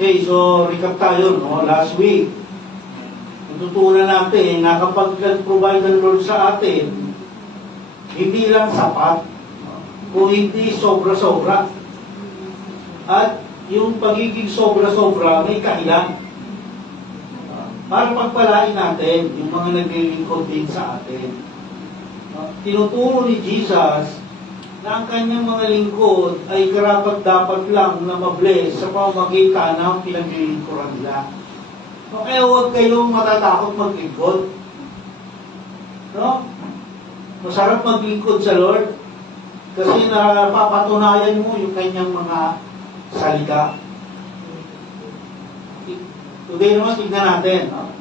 Okay, so recap tayo, no? Last week, natutunan natin na kapag nag-provide ng Lord sa atin, hindi lang sapat, kung hindi sobra-sobra. At yung pagiging sobra-sobra, may kahilan. Para pagpalain natin yung mga naglilingkod din sa atin. Tinuturo ni Jesus na ang kanyang mga lingkod ay karapat-dapat lang na mabless sa pamamagitan ng pinaglilingkuran nila. Kaya huwag kayong matatakot maglingkod. No? Masarap maglingkod sa Lord kasi napapatunayan mo yung kanyang mga salita. Today naman, tignan natin. No?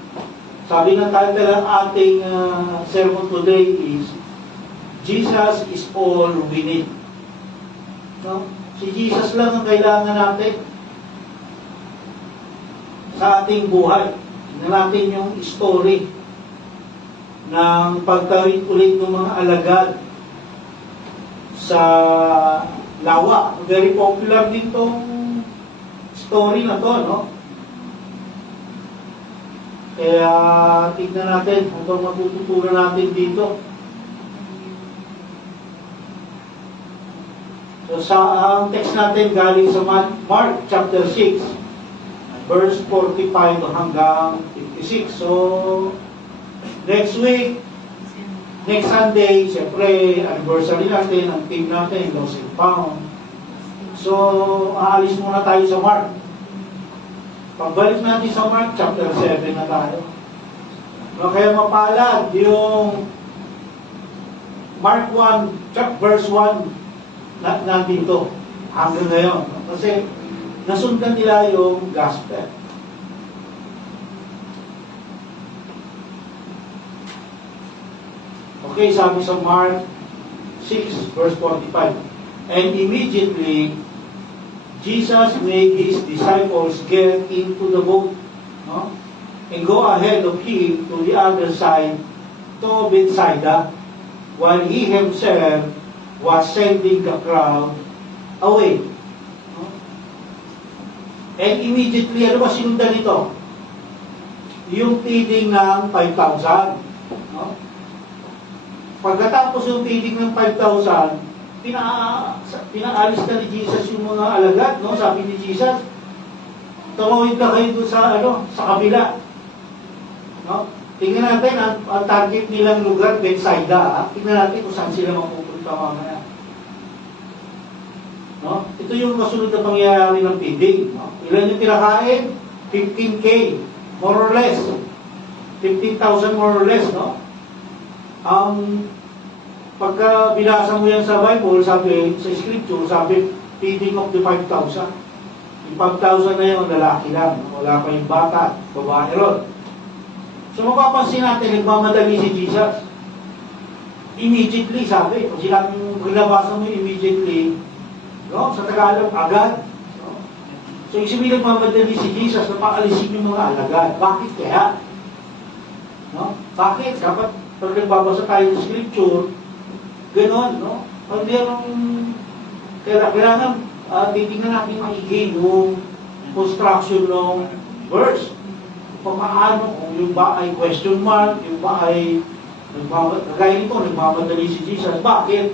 Sabi ng title ng ating sermon today is Jesus is all we need. No? Si Jesus lang ang kailangan natin sa ating buhay. Tignan natin yung story ng pagtawid ulit ng mga alagad sa lawa. Very popular din tong story na to, no? Kaya tignan natin kung matututunan natin dito. So ang text natin galing sa Mark chapter 6, verse 45 hanggang 56. So next week, next Sunday, siyempre, anniversary natin, ang team natin, Lost and Found. So, aalis muna tayo sa Mark. Pagbalik natin sa Mark, chapter 7 na tayo. Kaya mapalad yung Mark 1, verse 1, nandito hanggang ngayon. Kasi nasundan nila yung gospel. Okay, sabi sa Mark 6, verse 45. And immediately, Jesus made his disciples get into the boat, no? And go ahead of him to the other side, to Bethsaida, while he himself was sending the crowd away. No? And immediately, ano ba sinundan nito? Yung feeding ng 5,000. No? Pagkatapos yung feeding ng 5,000, pinaalis na ni Jesus yung mga alagad, no? Sabi ni Jesus, tumawid na kayo doon sa, sa kabila. No? Tingnan natin, ang target nilang lugar, Bethsaida. Tingnan natin kung saan sila mapupunta mamaya. No? Ito yung kasunod na pangyayari ng feeding. No? Ilan yung tinakain? 15K, more or less. 15,000 more or less, no? Pagka binasa mo yan sa Bible, sabi, sa scripture, sabi, feeding of the 5,000. Yung 5,000 na yun, lalaki lang. Wala pa yung bata, babae ron. So, mapapansin natin, nagmamadali si Jesus. Immediately, sabi, kung sinabing binabasa mo immediately, no? Sa Tagalog, agad. No? So, isipin nagmamadali si Jesus na paalisin yung mga alagad. Bakit kaya? No? Bakit? Dapat, pag nagbabasa tayo ng scripture, ganon, no? Pag kailangan titingnan natin maigi yung construction ng verse. Paano, kung yung ba ay question mark, yung ba ay kagaya nito, nagmamadali si Jesus. Bakit?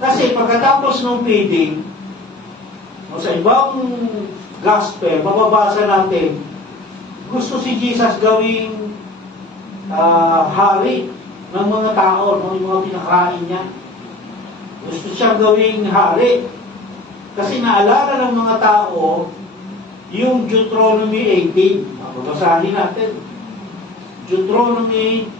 Kasi pagkatapos ng feeding, sa ibang gospel, mababasa natin, gusto si Jesus gawing hari ng mga tao, ng mga pinakain niya. Gusto siyang gawing hari. Kasi naalala ng mga tao yung Deuteronomy 18. Babasahin natin. Deuteronomy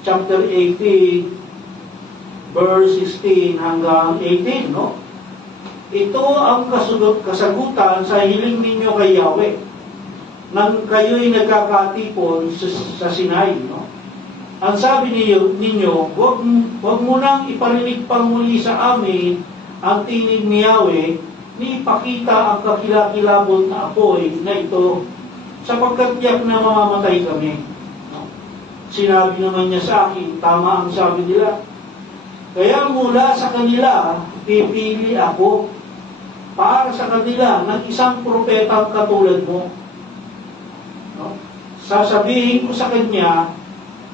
chapter 18 verse 16 hanggang 18, no? Ito ang kasagutan sa hiling ninyo kay Yahweh nang kayo'y nagkakatipon sa Sinai, no? Ang sabi ninyo, huwag mo nang iparinig pang muli sa amin ang tinig ni Yahweh, ni ipakita ang kakilakilabot na apoy na ito, sapagkat tiyak na mamamatay kami. Sinabi naman niya sa akin, tama ang sabi nila. Kaya mula sa kanila, pipili ako para sa kanila ng isang propeta katulad mo. No? Sasabihin ko sa kanya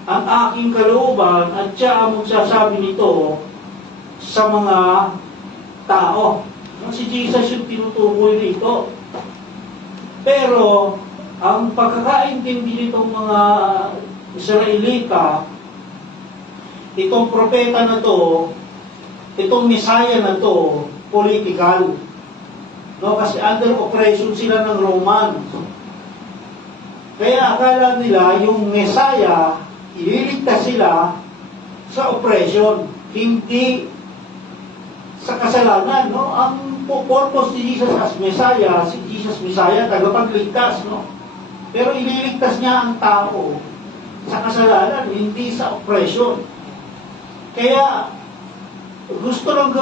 ang aking kalooban at siya ang magsasabi nito sa mga tao. No? Si Jesus yung tinutukoy dito. Pero ang pagkakaintindi nitong mga Israelita, itong propeta na to, itong Messiah na to, political. No, kasi under oppression sila ng Roman. Kaya akala nila yung Messiah, ililigtas sila sa oppression, hindi sa kasalanan. No? Ang purpose ni Jesus as Messiah, si Jesus Messiah, tagapagligtas. No? Pero ililigtas niya ang tao sa kasalanan, hindi sa oppression. Kaya gusto ng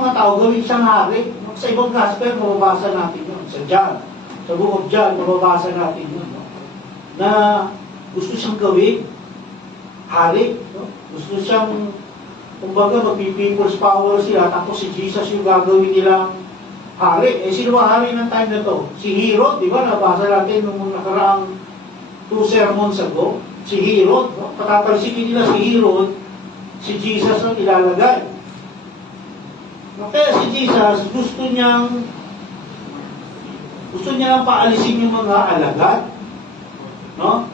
mga tao gawin siyang hari. Sa ibang gospel, mababasa natin yun. Sa John, sa book of John, mababasa natin yun. No? Na gusto siyang gawin hari. No? Gusto siyang, kumbaga, magpi-people's power sila, tapos si Jesus yung gagawin nilang hari. Eh, sino ba hari ng time na to? Si Herod, di ba? Nabasa natin nung nakaraang 2 sermons ago. Si Herod, no? Patatalsikin nila si Herod, si Jesus ang ilalagay. Kaya si Jesus, gusto niyang paalisin yung mga alagad. No?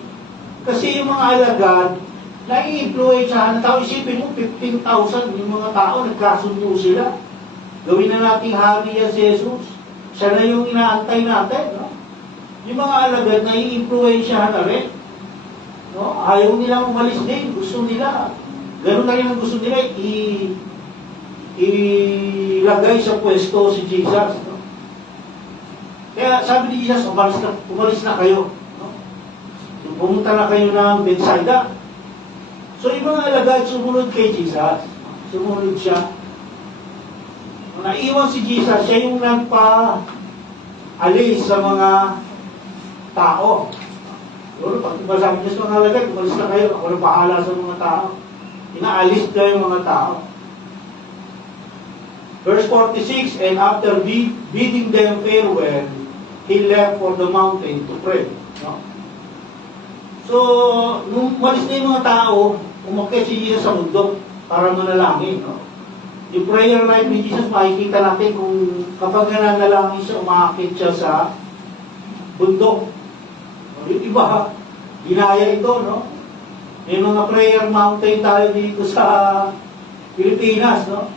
Kasi yung mga alagad, nai-influensyahan ng tao. Isipin mo, 15,000 yung mga tao, nagkasundo sila. Gawin na nating hari yan si Jesus. Siya na yung inaantay natin. No? Yung mga alagad, nai-influensyahan na rin. No? Ayaw nilang umalis din. Gusto nila. Ganun na rin ang gusto nila, ilagay sa pwesto si Jesus. No? Kaya sabi ni Jesus, umalis na kayo. No? Pumunta na kayo ng Bethsaida. So yung mga alagad sumunod kay Jesus. Sumunod siya. Naiwan si Jesus, siya yung nagpa-alis sa mga tao. Pero pag sabi niya sa mga alagad, umalis na kayo, ako na bahala sa mga tao. Inaalis na yung mga tao. Verse 46, and after bidding them farewell, he left for the mountain to pray. No? So, nung malis na yung mga tao, umakyat si Jesus sa bundok para manalangin. No? Yung prayer life ni Jesus, makikita natin kung kapag nanalangin siya, umakyat siya sa bundok. Yung iba, ginaya ito, no? May mga prayer mountain tayo dito sa Pilipinas, no?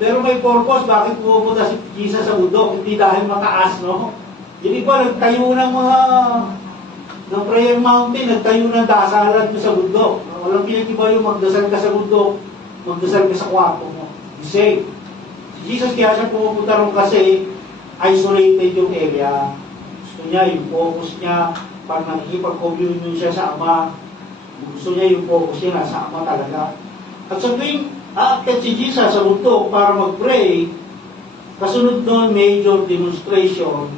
Pero may purpose, bakit pupunta si Jesus sa bundok? Hindi dahil mataas, no? Yung iba, nagtayo ng prayer mountain, nagtayo ng dasalan sa bundok. Walang pinag-iba yung magdasal ka sa bundok, magdasal ka sa kwarto mo. The same. Si Jesus kaya siya pupunta ron kasi isolated yung area. Gusto niya, yung focus niya, pag nakikipag-communion siya sa Ama, gusto niya yung focus niya sa Ama talaga. At sa tuwing aakyat si Jesus sa bundok para mag-pray, kasunod doon major demonstration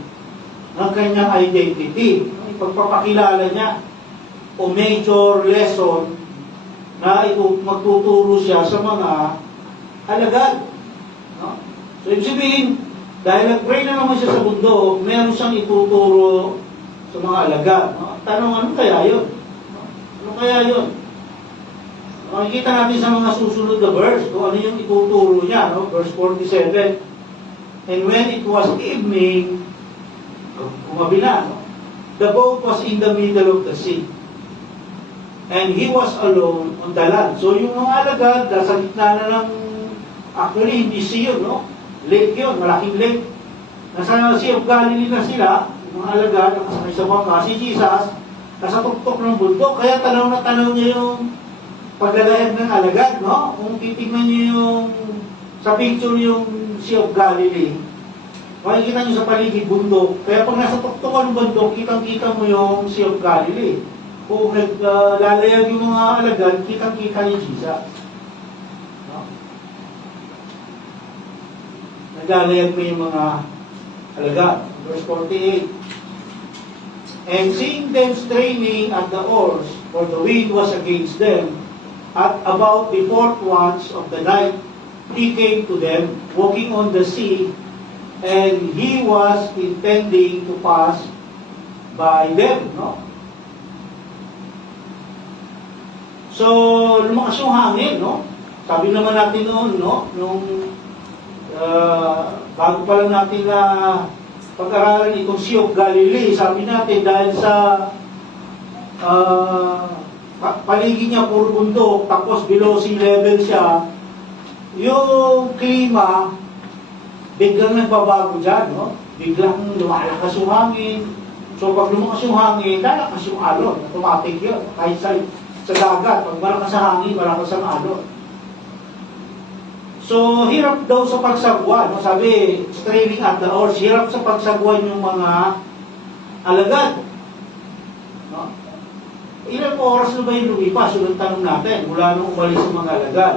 ng kanyang identity. Ipagpapakilala niya o major lesson na magtuturo siya sa mga alagad. No? So, ibig sabihin, dahil nag-pray na naman siya sa bundok, meron siyang ituturo sa mga alagad. No? Tanong, ano kaya yun? No? Ano kaya yun? Makikita natin sa mga susunod na verse kung ano yung ituturo niya, no? Verse 47. And when it was evening, kumabi na, no? The boat was in the middle of the sea. And he was alone on the land. So yung mga alagad, nasa gitna na ng, actually hindi sea yun, no? Lake yun, malaking lake. Nasa Sea of Galilee na sila, yung mga alagad, nakasakay sa bangka. Si Jesus, nasa tuktok ng bundok, kaya tanaw na tanaw niya yung paglalayag ng alagad, no? Kung titignan niyo yung sa picture yung Sea of Galilee, makikita niyo sa paligid bundok. Kaya pag nasa tuktokan ng bundok, kitang-kita mo yung Sea of Galilee. Kung naglalayag yung mga alagad, kitang-kita ni Jesus. No? Naglalayag mo yung mga alagad. Verse 48. And seeing them straining at the oars, for the wind was against them, at about the 4th watch of the night, he came to them, walking on the sea, And he was intending to pass by them, no? So, lumakas yung hangin, no? Sabi naman natin noon, no? Nung bago pa lang natin na pag-aralan itong Sea of Galilee, sabi natin dahil sa paligid niya puro bundok, tapos below sea level siya, yung klima, biglang nagbabago dyan, no? Biglang lumalakas yung hangin. So, pag lumakas yung hangin, lalakas yung alon. Automatic yun. Kahit sa dagat, pag malakas ang hangin, malakas ang alon. So, hirap daw sa pagsagwan. No? Sabi, straining at the oars, hirap sa pagsagwan yung mga alagad. No? Ilang oras na ba yung lumipas? Yung tanong natin, mula nung umalis yung mga alagad.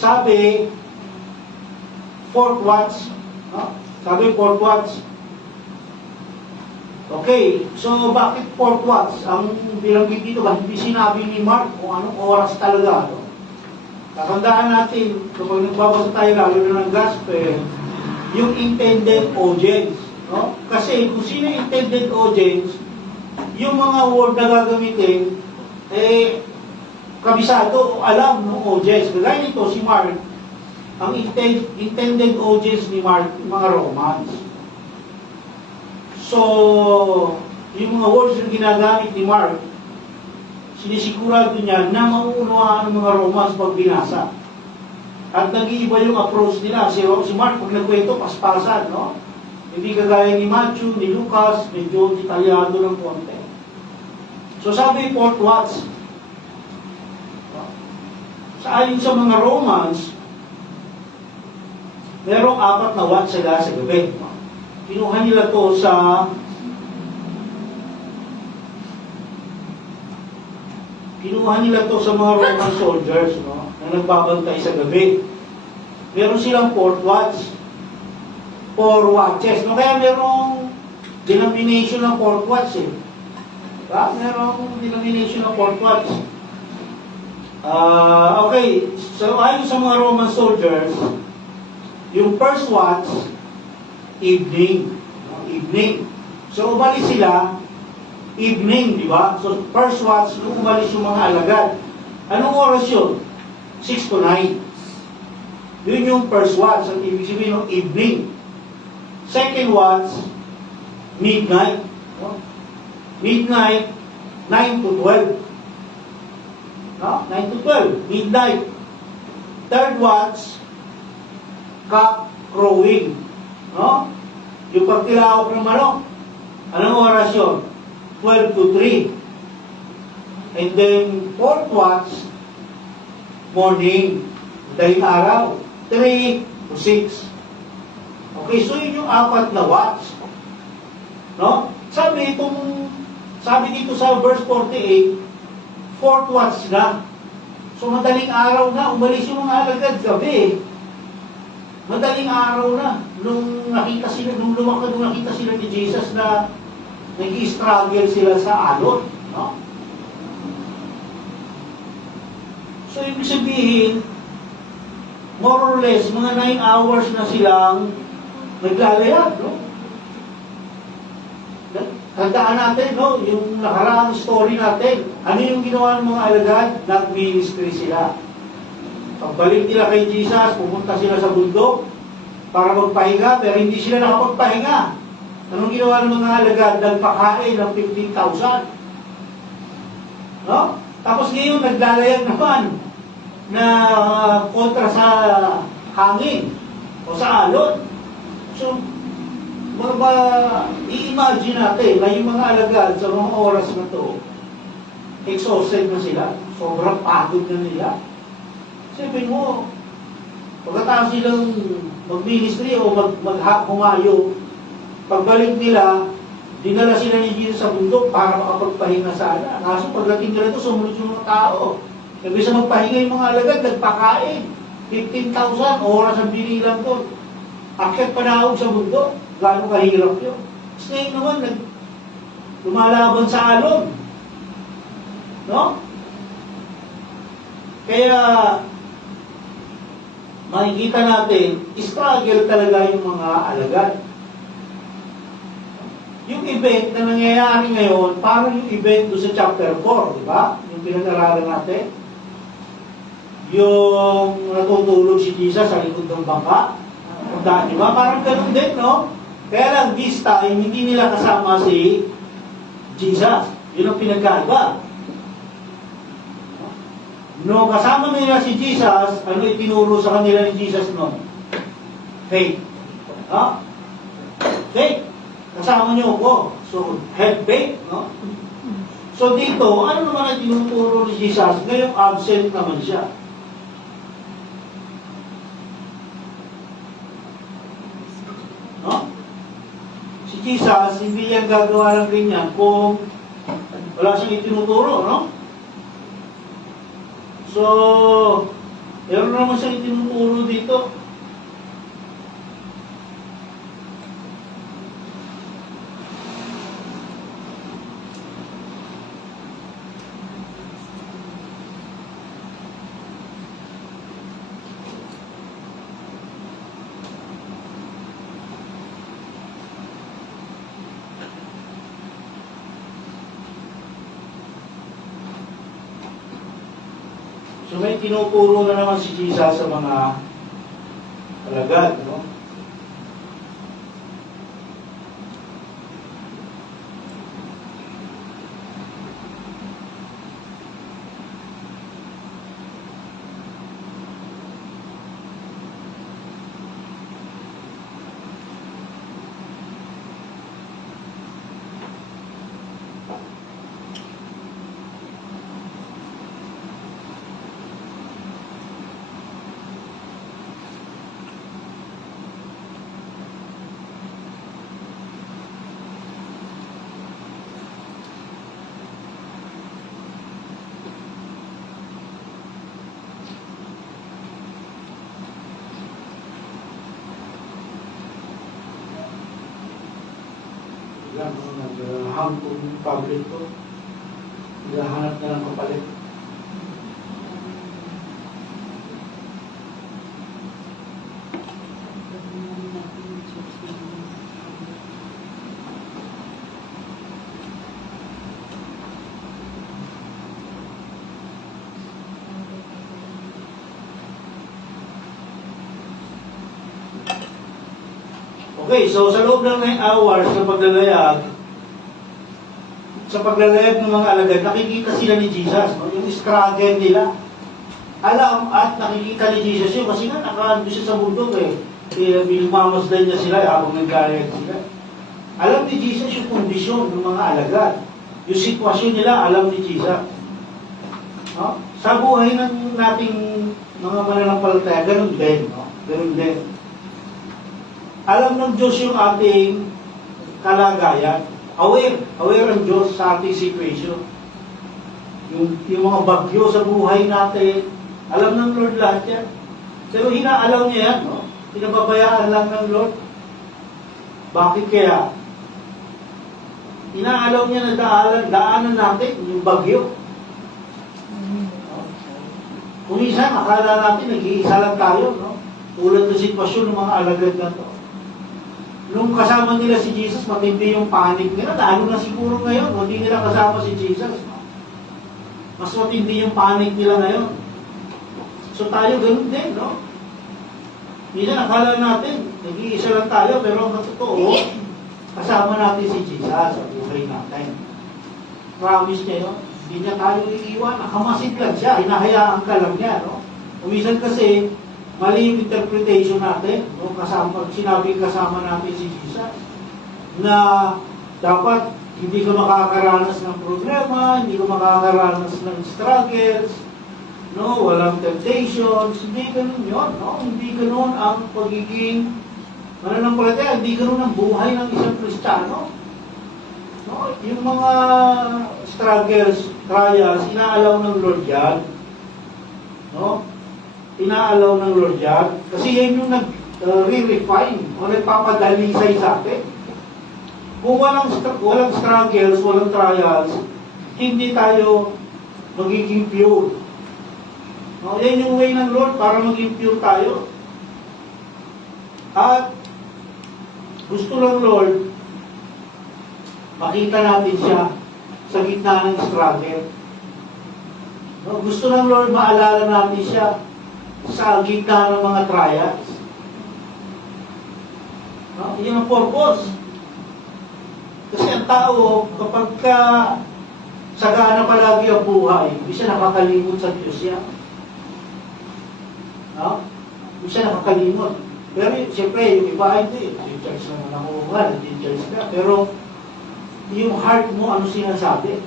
Sabi, 4th watch. No? Sabi, 4th watch. Okay, so bakit 4th watch? Ang bilanggit dito ba, hindi sinabi ni Mark kung anong oras talaga. No? Tatandaan natin, kapag nagbabasa tayo lalo na ng gospel, yung intended audience. No? Kasi kung sino yung intended audience, yung mga word na gagamitin, kabisado o alam ng audience. Kagaya nito, si Mark, ang intended audience ni Mark, yung mga Romans. So, yung mga words na ginagamit ni Mark, sinisigurado niya na mauunawaan ng mga Romans pag binasa. At nag-iiba yung approach nila. Si Mark, pag nagkwento, paspasan, no? Hindi kagaya ni Matthew, ni Lucas, medyo detalyado ng konti. So sabi, 4th watch. Ayon sa mga Romans, merong 4 na watch sila sa gabi. Kinuha nila to sa mga Roman soldiers, no, na nagbabantay sa gabi. Meron silang 4th watch. 4 watches. No, kaya merong denomination ng 4th watch eh. Diba? Merong denomination ng 4th watch. Okay. So, ayon sa mga Roman soldiers, yung first watch, evening. No, evening. So, umalis sila evening, di ba? So, first watch, nung umalis yung mga alagad. Anong oras yun? 6 to 9. Yun yung first watch. Ang ibig sabihin ng evening. Second watch, midnight. No? Midnight, 9 to 12. No? 9 to 12. Midnight. Third watch, cock crowing. No? Yung pagtilawak ng manok. Anong oras yun? 12 to 3. And then, 4th watch, morning, daling araw, 3 to 6. Okay, so yun yung 4 na watch. No? Sabi dito sa verse 48, 4th watch na. So, madaling araw na, umalis yung mga alagad gabi. Madaling araw na, nung nakita sila ni Jesus na nag-i-struggle sila sa alon, no? So, ibig sabihin, more or less, mga 9 hours na silang naglalayag, no? Tandaan natin, no? Yung nakaraang story natin, ano yung ginawa ng mga alagad? Nag-ministry sila. Pagbalik nila kay Jesus, pupunta sila sa bundok para magpahinga, pero hindi sila nakapagpahinga. Anong ginawa ng mga alagad? Nagpakain ng 15,000. No? Tapos ngayon, naglalayag naman na kontra sa hangin o sa alon. So, i-imagine natin na yung mga alagad sa mga oras na to, exhausted na sila. Sobrang pagod na nila. Sabihin mo, pagkatapos silang mag-ministry o humayo, pagbalik nila, dinala sila ni Jesus sa bundok para makapagpahinga sana. Kaso pagdating nila ito, sumunod yung mga tao. Sabi sa magpahinga yung mga alagad, nagpakain. 15,000, oras ang binilang doon. Akyat panahon sa bundok, gano'ng kahirap yun. Tapos ngayon naman, lumalaban sa alon. No? Kaya, makikita natin, struggle talaga yung mga alagad. Yung event na nangyayari ngayon, parang yung event doon sa chapter 4, di ba? Yung pinag-aralan natin. Yung natutulog si Jesus sa likod ng bangka. Di ba? Parang ganun din, no? Kaya lang, this time, hindi nila kasama si Jesus. Yun ang pinagkaiba. No, kasama nila si Jesus, ano itinuro sa kanila ni Jesus noon? Faith. No? Faith. Kasama niyo ako. So, have faith, no? So dito, ano naman ang tinuturo ni Jesus? Ngayong absent naman siya. No? Si Jesus, hindi yan gagawa ng ganyan kung wala siyang itinuturo, no? So, meron naman siyang itinuturo dito. So may tinuturo na naman si Jesus sa mga alagad, no? Yan, nag-hangkong public ko. Naghahanap na ng kapalit. Okay, so sa loob ng 9 hours sa paglalayag ng mga alagad, nakikita sila ni Jesus, no? Yung struggle nila. Alam at nakikita ni Jesus yun, kasi nga nakaano siya sa bundok eh. Binimamasdan niya sila habang naglayag sila. Alam ni Jesus yung kondisyon ng mga alagad. Yung sitwasyon nila, alam ni Jesus. No? Sa buhay ng nating mga mananampalataya, ganun din. No? Ganun din. Alam ng Diyos yung ating kalagayan. Aware ang Diyos sa ating situation. Yung mga bagyo sa buhay natin, alam ng Lord lahat yan. Pero hinaalaw niya yan, no? Pinababayaan lang ng Lord. Bakit kaya? Inaalaw niya na daanan natin yung bagyo. Kung isa, akala natin nag-iisa lang tayo, no? Tulad ng sitwasyon ng mga alagad na to. Nung kasama nila si Jesus, matindi yung panic nila. Lalo na siguro ngayon, hindi nila kasama si Jesus. No? Mas matindi yung panic nila ngayon. So tayo ganun din, no? Minsan akala natin, nag-iisa lang tayo, pero ang totoo, kasama natin si Jesus sa buhay natin. Promise niya yun. Hindi niya tayo iiwan. Nakamasid lang siya. Hinahayaan ka lang niya, no? Umisan kasi, mali yung interpretation natin, no? Sinabing kasama natin si Jesus, na dapat hindi ka makakaranas ng problema, hindi ka makakaranas ng struggles, no? Walang temptations, hindi ganun yun, no? Hindi ganun ang pagiging mananampalataya, hindi ganun ang buhay ng isang Kristiyano. No? Yung mga struggles, trials, inaalaw ng Lord yan, no? Inaalaw ng Lord yan, kasi yan yung nag-re-refine o nagpapadalisay sa atin. Kung walang struggles, walang trials, hindi tayo magiging pure. No, yan yung way ng Lord para maging pure tayo. At gusto ng Lord, makita natin siya sa gitna ng struggle. No? Gusto ng Lord, maalala natin siya sa gitna ng mga trials. No? Yun ang purpose. Kasi ang tao, kapag sagana palagi ang buhay, hindi siya nakakalimot sa Diyos yan. No? Hindi siya nakakalimot. Pero siyempre, yung iba ay hindi. Church naman ako nga, church ka. Pero yung heart mo, ano sinasabi?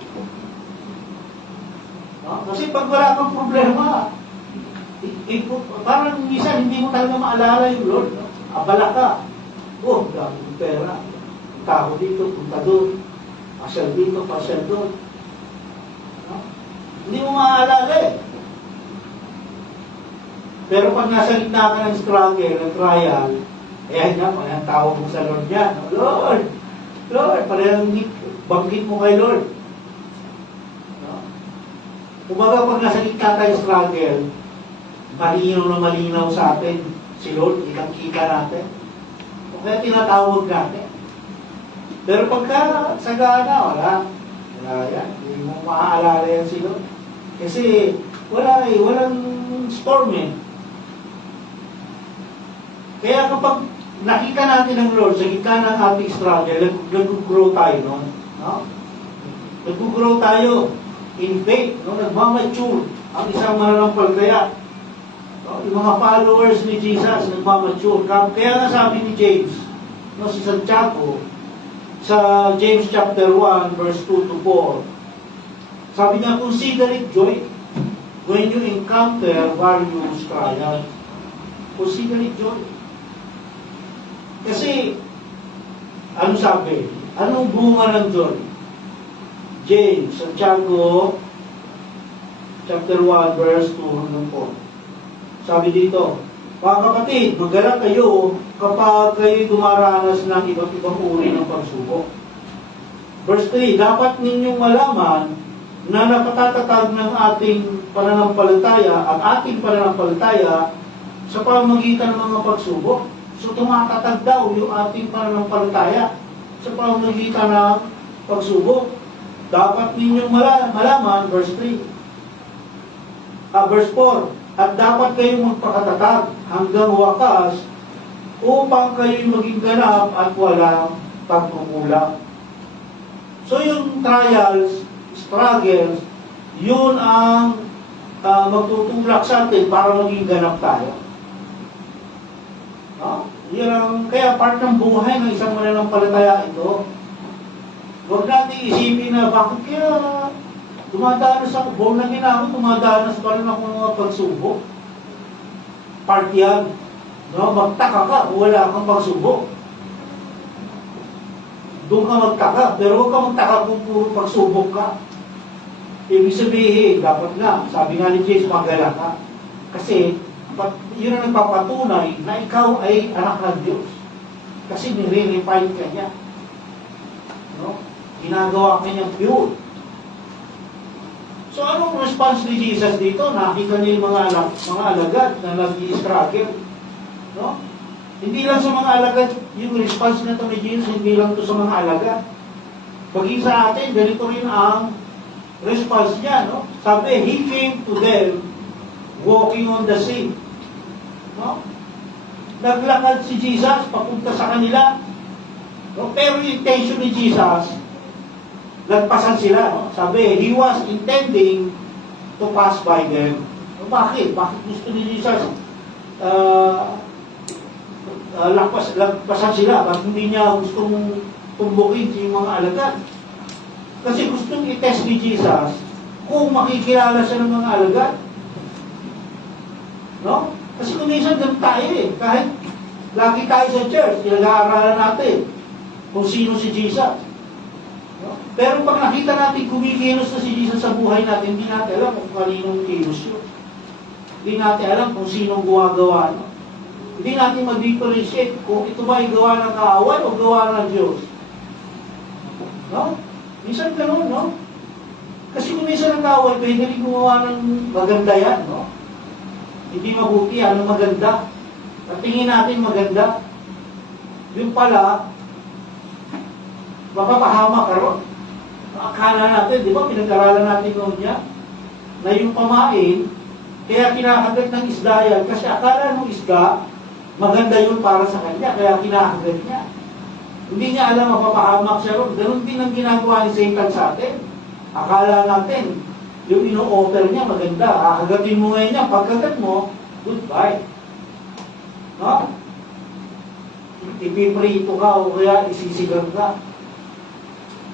No? Kasi pag wala kang problema, parang minsan hindi mo talaga maalala yung Lord. No? Abala ka. Oh, dami ng pera. Punta ako dito, punta doon. Pasyal dito, pasyal doon. No? Hindi mo maaalala eh. Pero pag nasa gitna ka ng struggle, ng trial, parang tawag mo sa Lord yan. Lord! Lord! Parang banggit mo kay Lord. No? Kumbaga pag nasa gitna tayo struggle, malinaw na malinaw sa atin si Lord, kitang-kita natin. O kaya tinatawag natin. Pero pagka sagana, wala yan. Hindi mo maaalala yan si Lord. Kasi walang storm eh. Kaya kapag nakita natin ang Lord sa gitna ng ating struggle, nag-grow tayo noon. No? Nag-grow tayo in faith. No? Nagmamature ang isang mananampalataya. No? Yung mga followers ni Jesus, nagmamature. Kaya nga sabi ni James, no, si Santiago, sa James chapter 1, verse 2 to 4, sabi niya, consider it joy when you encounter various trials. Consider it joy. Kasi, ano sabi? Anong bunga ng joy? James, Santiago, chapter 1, verse 2 hanggang 4. Sabi dito, mga kapatid, magalak kayo kapag kayo dumaranas ng iba't ibang uri ng pagsubok. Verse 3, dapat ninyong malaman na napatatatag ng ating pananampalataya at ating pananampalataya sa pamamagitan ng mga pagsubok. So tumatatag daw yung ating pananampalataya sa pamamagitan ng pagsubok. Dapat ninyong malaman, verse 3, verse 4, at dapat kayong magpakatatag hanggang wakas upang kayo'y maging ganap at walang pagkukulang. So yung trials, struggles, yun ang magtutulak sa atin para maging ganap tayo. No? Yan ang, kaya part ng buhay ng isang mananampalataya ito. Huwag natin isipin na bakit kaya dumadanas ako, born again ako, dumadanas pa rin ako mga pagsubok. Part yan. No? Magtaka ka, wala kang pagsubok. Doon ka magtaka, pero huwag ka magtaka kung puro pagsubok ka. Ibig sabihin, dapat nga, sabi nga ni Jesus, magala ka. Kasi, yun ang nagpapatunay na ikaw ay anak ng Diyos. Kasi nire-refine ka niya. No? Ginagawa ka niyang pure. So, anong response ni Jesus dito? Nakita niya yung mga alagad na nag-i-struggle. No? Hindi lang sa mga alagad, yung response na ito ni Jesus, hindi lang ito sa mga alagad. Paging sa atin, ganito rin ang response niya. No? Sabi, He came to them walking on the sea. No? Naglakad si Jesus papunta sa kanila. No? Pero yung intention ni Jesus, nagpasan sila. No? Sabi, He was intending to pass by them. No, bakit? Bakit gusto ni Jesus lagpasan sila? Bakit hindi niya gustong tumbukin yung mga alagad? Kasi gustong i-test ni Jesus kung makikilala siya ng mga alagad. No? Kasi kung minsan ganun tayo eh. Kahit lagi tayo sa church, pinag-aaralan natin kung sino si Jesus. No? Pero pag nakita natin kumikilos na si Jesus sa buhay natin, hindi natin alam kung kaninong kilos yun. Hindi natin alam kung sinong gumagawa. No? Hindi natin mag-differentiate kung ito ba ay gawa ng kaaway o gawa ng Diyos. No? Minsan ganun, no? Kasi kung minsan ang kaaway, pwede rin gumawa ng maganda yan, no? Hindi mabuti, ano maganda? At tingin natin maganda. Yung pala, mapapahamak ka ron. Akala natin, di ba, pinag-aralan natin noon niya, na yung pamain, kaya kinakagat ng isda yan, kasi akala ng isda, maganda yun para sa kanya, kaya kinakagat niya. Hindi niya alam, mapapahamak siya ron. Ganun din ang ginagawa ni Satan sa atin. Akala natin, yung ino-offer niya maganda, kakagatin mo ngayon niya, pagkagat mo, goodbye. No? Ipiprito ka o kaya isisigang ka.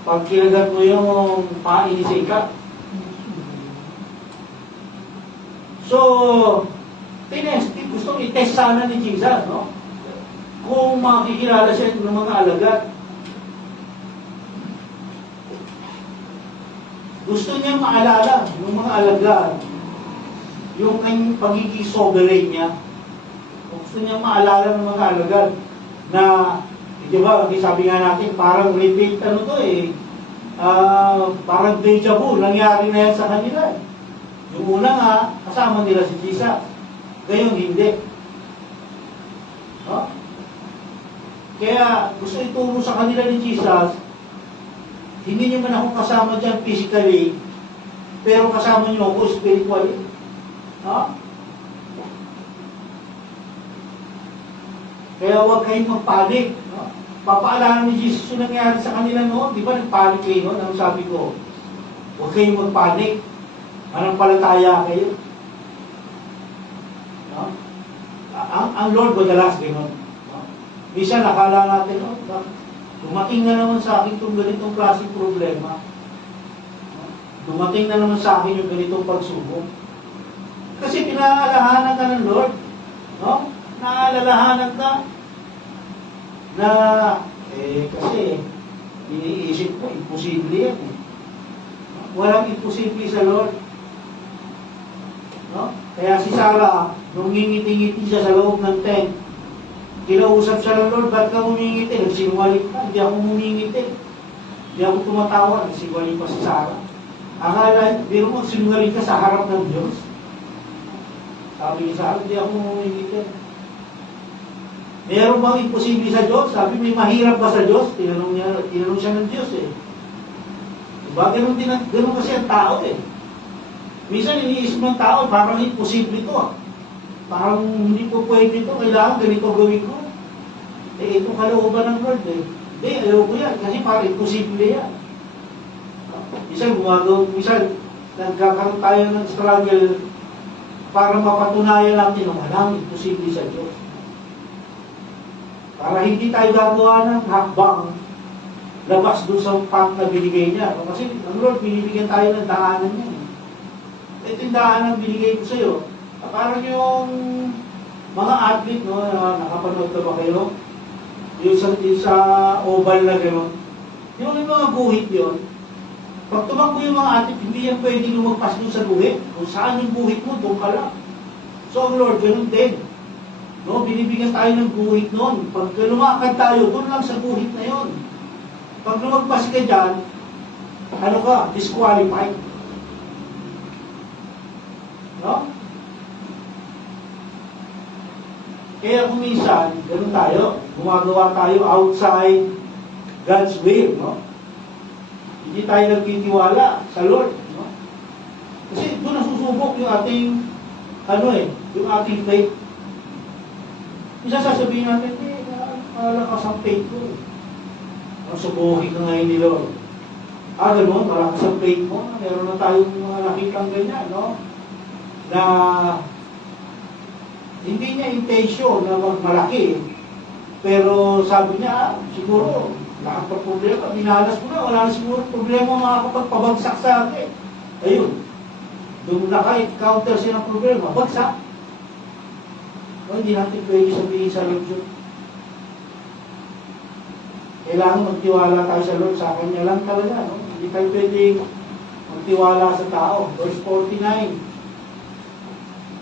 Pag kinagat mo yung pain ni Satan. So, gustong i-test sana ni Jesus, no? Kung makikilala siya ng mga alagad. Gusto niya maalala ng mga alagad yung kanyang pagiging sovereign niya. Gusto niya maalala ng mga alagad na, di ba, sabi nga natin, parang repeat, parang deja vu, nangyari na yan sa kanila. Yung una nga, kasama nila si Jesus. Ngayon, hindi. No? Kaya, gusto ituro sa kanila ni Jesus, hindi niyo man ako kasama dyan physically, pero kasama niyo ako spiritually. No? Kaya huwag kayong magpanik. No? Papaalala ni Jesus yung nangyari sa kanila noon. Di ba nagpanik kayo noon? Ano sabi ko? Huwag kayong magpanik. Manampalataya kayo. No? Ang Lord madalas gano'n. No? Minsan nakala natin, dumating na naman sa akin itong ganitong klaseng problema. No? Dumating na naman sa akin yung ganitong pagsubok. Kasi pinaalalahanan ka ng Lord. No? Naalalahanan ka na, kasi iniisip ko, imposible yan. Walang imposible sa Lord. No? Kaya si Sarah, nung ngingiti-ngiti siya sa loob ng tent, kinausap siya ng Lord, ba't ka humingiti? Nagsinungaling ka, hindi ako humingiti. Hindi ako tumatawa, nagsinungaling pa si Sarah. Akala, biro mo, sinungaling ka sa harap ng Diyos. Sabi ni Sarah, hindi ako humingiti. Meron bang imposible sa Diyos? Sabi, may mahirap ba sa Diyos? Tinanong siya ng Diyos eh. Diba? Ganun kasi ang tao eh. Minsan iniisip ng tao, parang imposible ito ah. Parang hindi po pwede ito, kailangan ganito gawin ko. Itong kalooban ng Lord eh. Hindi, ayaw ko yan, kasi parang imposible yan. Minsan nagkakaroon tayo ng struggle para mapatunayan natin na walang imposible sa Diyos. Para hindi tayo gagawa ng hakbang labas doon sa path na binigay niya. Kasi ang Lord, binibigyan tayo ng daanan niya. Ito yung daanan binigay ko sa'yo. Parang yung mga athlete, no, nakapanood na ba kayo? Yung sa oval na gano'n. Yung mga guhit yun, pag tumakbo yung mga athlete, hindi yan pwedeng lumagpas doon sa guhit. Kung saan yung guhit mo, doon ka lang. So ang Lord, gano'n din. No, binibigyan tayo ng guhit noon. Pag lumakad tayo, doon lang sa guhit na yon. Pag lumagpas ka dyan, ano ka? Disqualified. No? Kaya kung minsan, ganun tayo, gumagawa tayo outside God's will, no? Hindi tayo nagtitiwala sa Lord, no? Kasi doon nasusubok yung ating, yung ating faith. Isa sasabihin natin, malakas ang faith ko. Subuhin ka ngayon ni Lord. Ganun, malakas ang faith mo. Meron na tayong mga nakitang ganyan, no? Na hindi niya intention na magmalaki. Pero sabi niya, siguro, lahat ng problema, binalas mo na, wala na siguro problema makakapagpabagsak sa akin. Ayun. Doon naka-counter siya ng problema. Bagsak. Hindi natin pwede sabihin sa Lord yun. Kailangan magtiwala tayo sa Lord, sa Kanya lang talaga. No? Hindi tayo pwede magtiwala sa tao. Verse 49.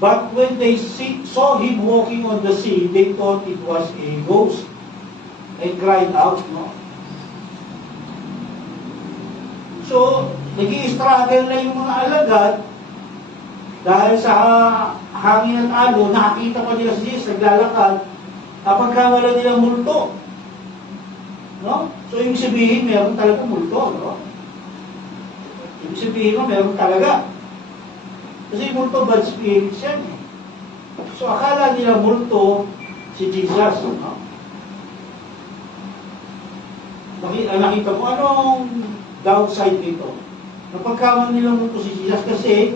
But when they saw him walking on the sea, they thought it was a ghost. They cried out, no? So, nag-i-struggle na yung mga alagad dahil sa hangin at alon, nakakita pa nila si Jesus, naglalakad, kapag wala nilang multo. No? So, yung sabihin, meron talaga multo, no? Yung sabihin mo, meron talaga. Kasi multo, bad spirits yan. So, akala nila multo si Jesus, no? Nakita mo, anong downside dito? Napagkaman nila multo si Jesus kasi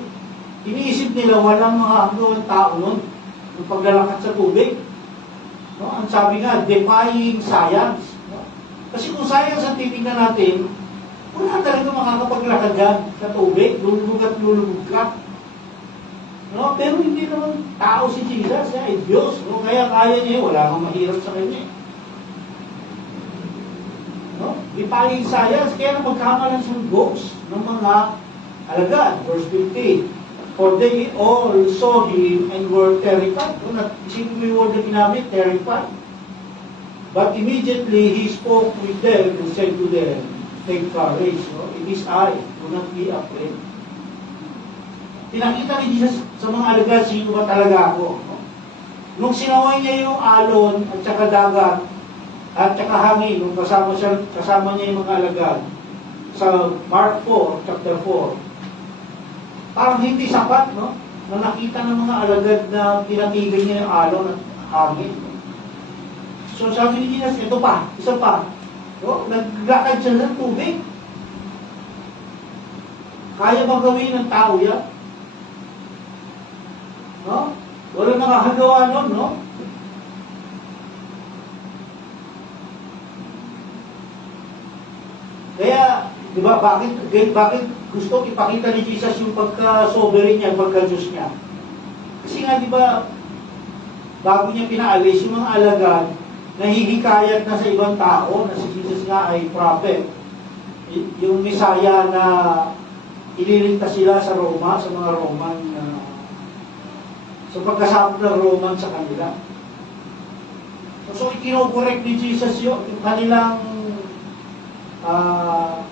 iniisip nila walang mga ang tao nun yung paglalakad sa tubig. No? Ang sabi nga, defying science. No? Kasi kung science ang titignan natin, wala talaga makakapaglakad yan sa tubig, lulubog at lulubog ka. No? Pero hindi naman tao si Jesus, ay Diyos. No? Kaya kaya niya, wala kang mahirap sa kanya. No? Defying science, kaya napagkamalan sa ghost ng mga alagad. Verse 15. For they all saw him and were terrified. Isipin mo yung word na ginamit, terrified. But immediately he spoke with them and said to them, take courage. No? It is I, do not be afraid. Pinakita ni Jesus sa mga alagad, sino ba talaga ako? No? Nung sinaway niya yung alon at saka dagat at saka hangin, nung kasama niya yung mga alagad, sa Mark 4, chapter 4, parang hindi sapat, no? Na nakita ng mga alagad na pinatigan niya yung alon at hangin. So sabi ni Jesus, ito pa, isa pa. No? Naglakad siya ng tubig. Kaya ba gawin ng tao yan? No? Wala nakakagawa nun, no? Kaya, di ba, bakit gusto ipakita ni Jesus yung pagka-sovereign niya, pagka-Diyos niya? Kasi nga, di ba, bago niya pinaalis, yung mga alagad, nahihikayat na sa ibang tao, na si Jesus nga ay prophet. Yung Messiah na ililigtas sila sa Roma, sa mga Roman, sa pagkasapot ng Roman sa kanila. So, ikinokorek ni Jesus yung kanilang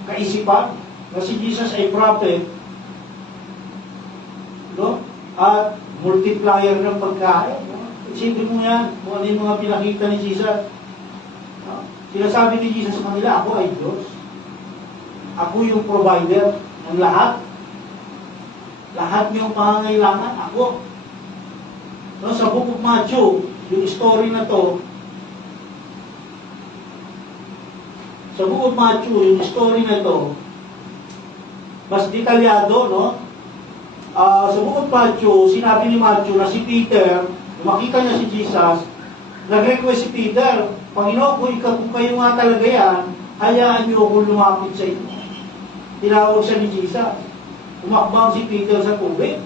kaisipan na si Jesus ay prophet, no? At multiplier ng pagkain. No? Isipin mo yan, kung ano yung mga pinakita ni Jesus. No? Sinasabi ni Jesus sa kanila, ako ay Diyos. Ako yung provider ng lahat. Lahat niyong pangangailangan, ako. No? Sa Book of Matthew, yung story na to, sa Book of Matthew, yung story na ito, mas detalyado, no? Sa Book of Matthew, sinabi ni Matthew na si Peter, makita niya si Jesus, nag-request si Peter, Panginoon, kung kayo nga talaga yan, hayaan niyo akong lumapit sa inyo. Tinawag siya ni Jesus. Umakbang si Peter sa tubig.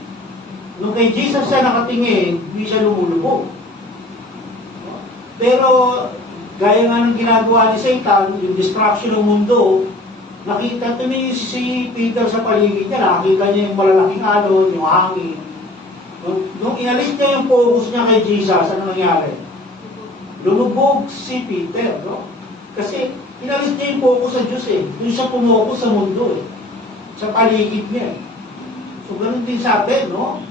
Nung kay Jesus siya nakatingin, hindi siya lumulubog. Pero, gaya nga ng ginagawa ni Satan, yung distraction ng mundo, nakita tumingin si Peter sa paligid niya, nakita niya yung malalaking alon, yung hangin. Nung inalis niya yung focus niya kay Jesus, ano nangyari? Lumubog si Peter, no? Kasi inalis niya yung focus sa Diyos eh. Doon siya pumokus sa mundo eh. Sa paligid niya eh. So ganun din sa atin, no?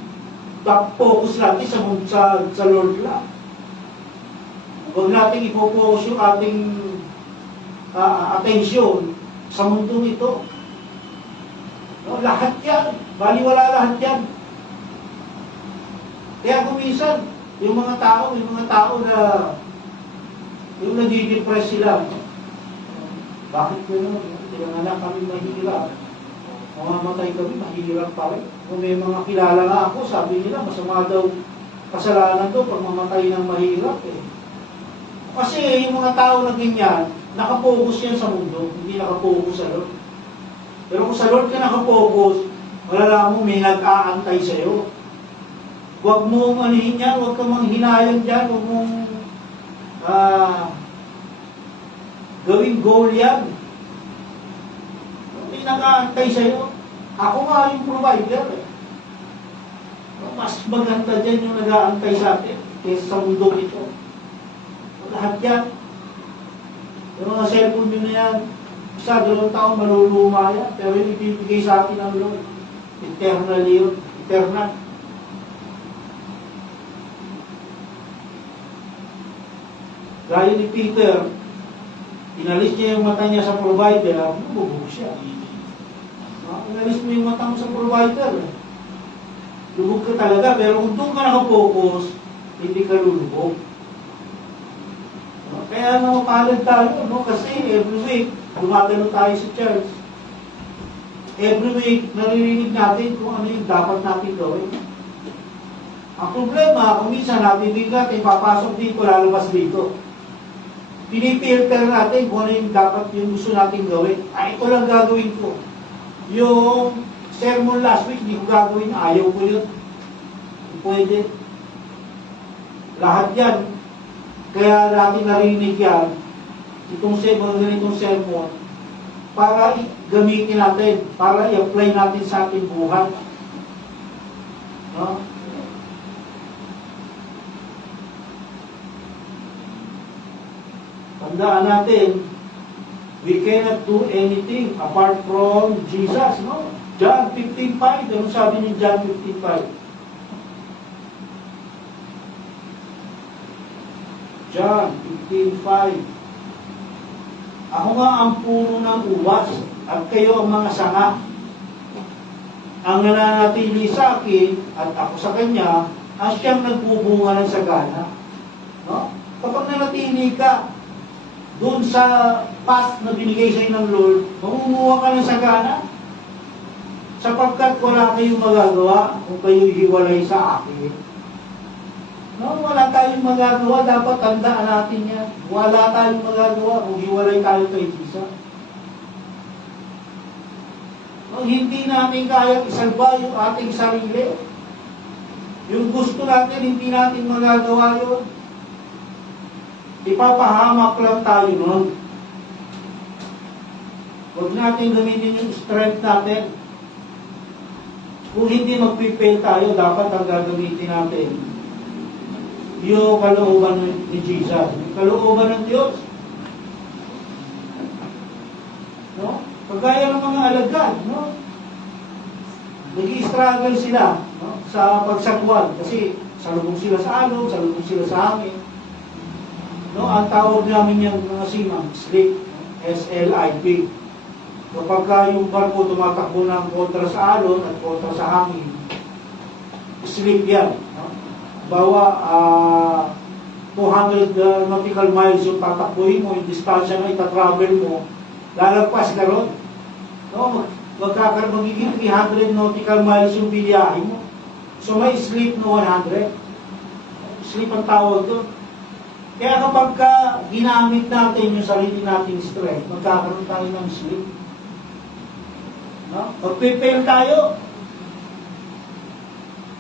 Focus natin sa Lord lang. Huwag natin ipopokus yung ating atensyon sa mundong ito. No, lahat yan. Baliwala lahat yan. Kaya kung minsan, yung mga tao na yung nadidepress sila. Bakit gano'n? Tinanganak kami mahirap. Mamamatay kami, mahirap pa rin. Kung may mga kilala nga ako, sabi nila, masama daw kasalanan daw pag mamatay ng mahirap eh. Kasi yung mga tao na ganyan, nakapokus yan sa mundo, hindi nakapokus sa Lord. Pero kung sa Lord ka nakapokus, malala mo may nag-aantay sa'yo. Huwag mong anihin yan, huwag kang manghinayang dyan, huwag mong gawing goal yan. May nag-aantay sa'yo. Ako nga yung provider eh. Mas maganda dyan yung nag-aantay sa atin kaysa sa mundo ito. Lahat yan. Yung mga cellphone nyo na yan, isa, 2 taon maluluma yan, pero yung ibibigay sa atin ang Lord. Eternally yun. Eternal. Gaya ni Peter, Inalis niya yung mata niya sa provider, bubog siya. Inalis mo yung mata mo sa provider. Lubog ka talaga, pero kung doon ka nakapokus, hindi ka lulubog. Kaya napapalad tayo, no? Kasi every week, gumagano tayo sa church. Every week, naririnig natin kung ano yung dapat natin gawin. Ang problema, kung minsan natin natin, papasok dito, lalabas dito. Pinipilter natin kung ano yung dapat yung gusto natin gawin. Ito lang gagawin ko. Yung sermon last week, hindi ko gagawin, ayaw ko yun. Hindi pwede. Lahat yan. Kaya natin narinig yan, itong mga ganitong sermon, para gamitin natin, para i-apply natin sa ating buhay. No? Tandaan natin, we cannot do anything apart from Jesus. No? John 15:5, ano sabi ni John 15:5? John 15:5. Ako nga ang puno ng uwas, at kayo ang mga sanga. Ang nananatili sa akin, at ako sa kanya, ang siyang nagbubunga ng sagana. No? Kapag nanatili ka doon sa path na binigay sa ng Lord, mamumuha ka ng sagana. Sapagkat wala kayong magagawa kung kayo hiwalay sa akin. No, wala tayong magagawa, dapat tandaan natin yan. Wala tayong magagawa kung hiwalay tayo kay Jesus. No, hindi natin kaya isalba yung ating sarili. Yung gusto natin, hindi natin magagawa yun. Ipapahamak lang tayo nun. Huwag natin gamitin yung strength natin. Kung hindi mag-prepare tayo, dapat ang gagamitin natin yung kalooban ni Jesus, yung kalooban ng Diyos. No? Kagaya ng mga alagad, no? Nag-i-struggle sila, no? Sa pagsagwan, kasi salubong sila sa alon, salubong sila sa hangin. No? Ang tawag namin yung mga simang, slip, S-L-I-P. Kapag yung barko tumatakbo ng kontra sa alon at kontra sa hangin, slip yan. Bawa 200 nautical miles yung tatakbuhin mo, yung distansya na itatravel mo, lalagpas ka ron. No? Magiging 300 nautical miles yung biyahe mo. So may sleep na 100. Sleep ang tawag doon. Kaya kapag ginamit natin yung sarili nating strength, magkakaroon tayo ng sleep. No? Mag-prepare tayo.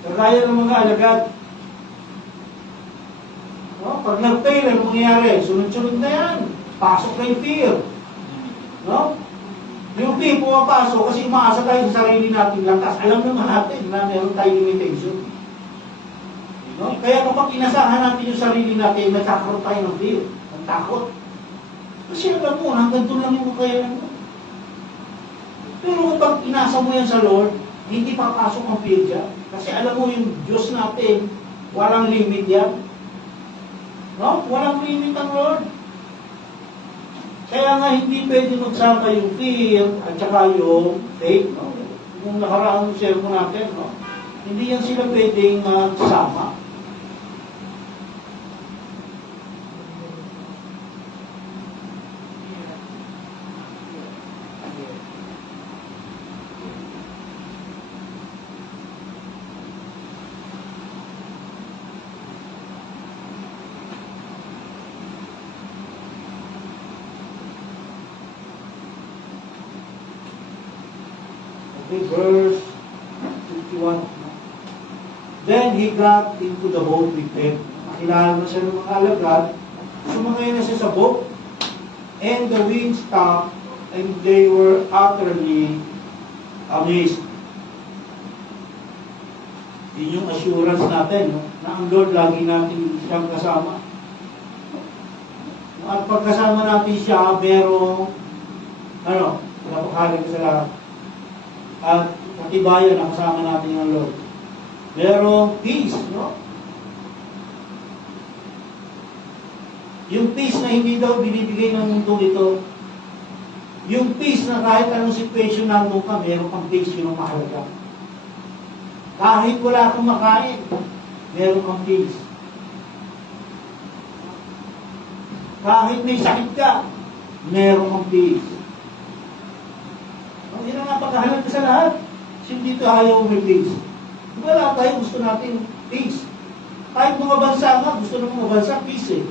Kagaya ng mga alagad. No? Pag nag-fail, ano mangyayari? Sunod-sunod na yan. Pasok na yung fear. No? Yung fear pumapasok kasi umaasa tayo sa sarili natin lakas. Alam naman natin na meron tayong limitation. No? Kaya kapag inasahan natin yung sarili natin, nagkakaroon tayo ng fear. Ang takot. Kasi alam mo, hanggang doon lang yung kakayanan mo. Pero kapag inasa mo yan sa Lord, hindi papasok ang fear dyan. Kasi alam mo yung Diyos natin, walang limit yan. No? Walang limit ang Lord. Kaya nga hindi pwede magsama yung fear at saka yung faith. No? Kung nakaraang sermon natin, no? Hindi yan sila pwedeng magsama. Okay, verse 51. Then he got into the boat with them. Nakilala na siya ng mga alagad. Sumakay na siya sa boat. And the wind stopped, and they were utterly amazed. Yun yung assurance natin, no? Na ang Lord lagi natin siyang kasama. At pagkasama natin siya, merong napakahalig sa lahat. At katibayan ang kasama natin ng Lord. Merong peace, no? Yung peace na hindi daw binibigay ng mundo ito. Yung peace na kahit anong situation nandun ka, meron kang peace, yun ang mahalaga. Kahit wala kang makain, meron kang peace. Kahit may sakit ka, meron kang peace. Ang yun ang napakahalaga sa lahat. Hindi dito ayaw may peace. Wala tayo, gusto natin peace. Kahit mga bansa nga, gusto ng mga bansa, peace eh.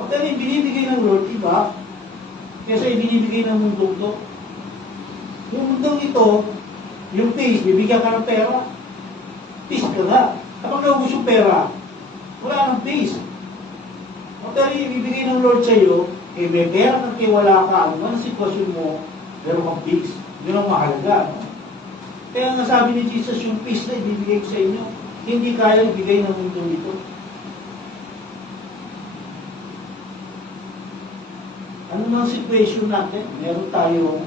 O kaya yung binibigay ng Lord, iba, kaysa ibinibigay ng mundo ito. Yung mundo ito, yung peace, bibigyan ka ng pera, peace ka nga. Kapag naubos yung pera, wala nang peace. O kaya yung ibibigay ng Lord sa iyo, eh may pera kang wala ka, ano ang sitwasyon mo, meron kang peace. Yun ang mahalaga. No? Kaya nga sabi ni Jesus, yung peace na ibibigay ko sa inyo, hindi kaya ibigay ng mundo ito. Ano mang situation natin, meron tayong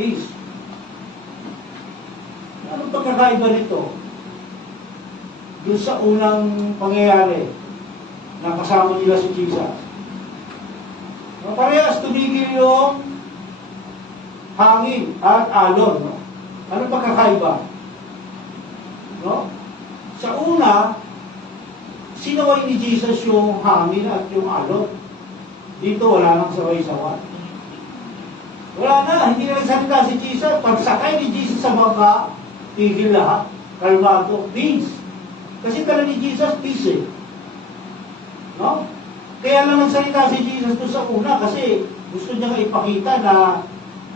peace. Anong pagkakaiba nito? Doon sa unang pangyayari na kasama nila si Jesus. Parehas tumigil yung hangin at alon. No? Anong pagkakaiba? No? Sa una, sinaway ni Jesus yung hangin at yung alon. Dito wala nang saway-sawa. Wala na, hindi na nagsalita si Jesus. Pagsakay ni Jesus sa bangka, tigil lahat. Kalmado, peace. Kasi tala ni Jesus, peace eh. No? Kaya lang nagsalita si Jesus doon sa una kasi gusto niya ipakita na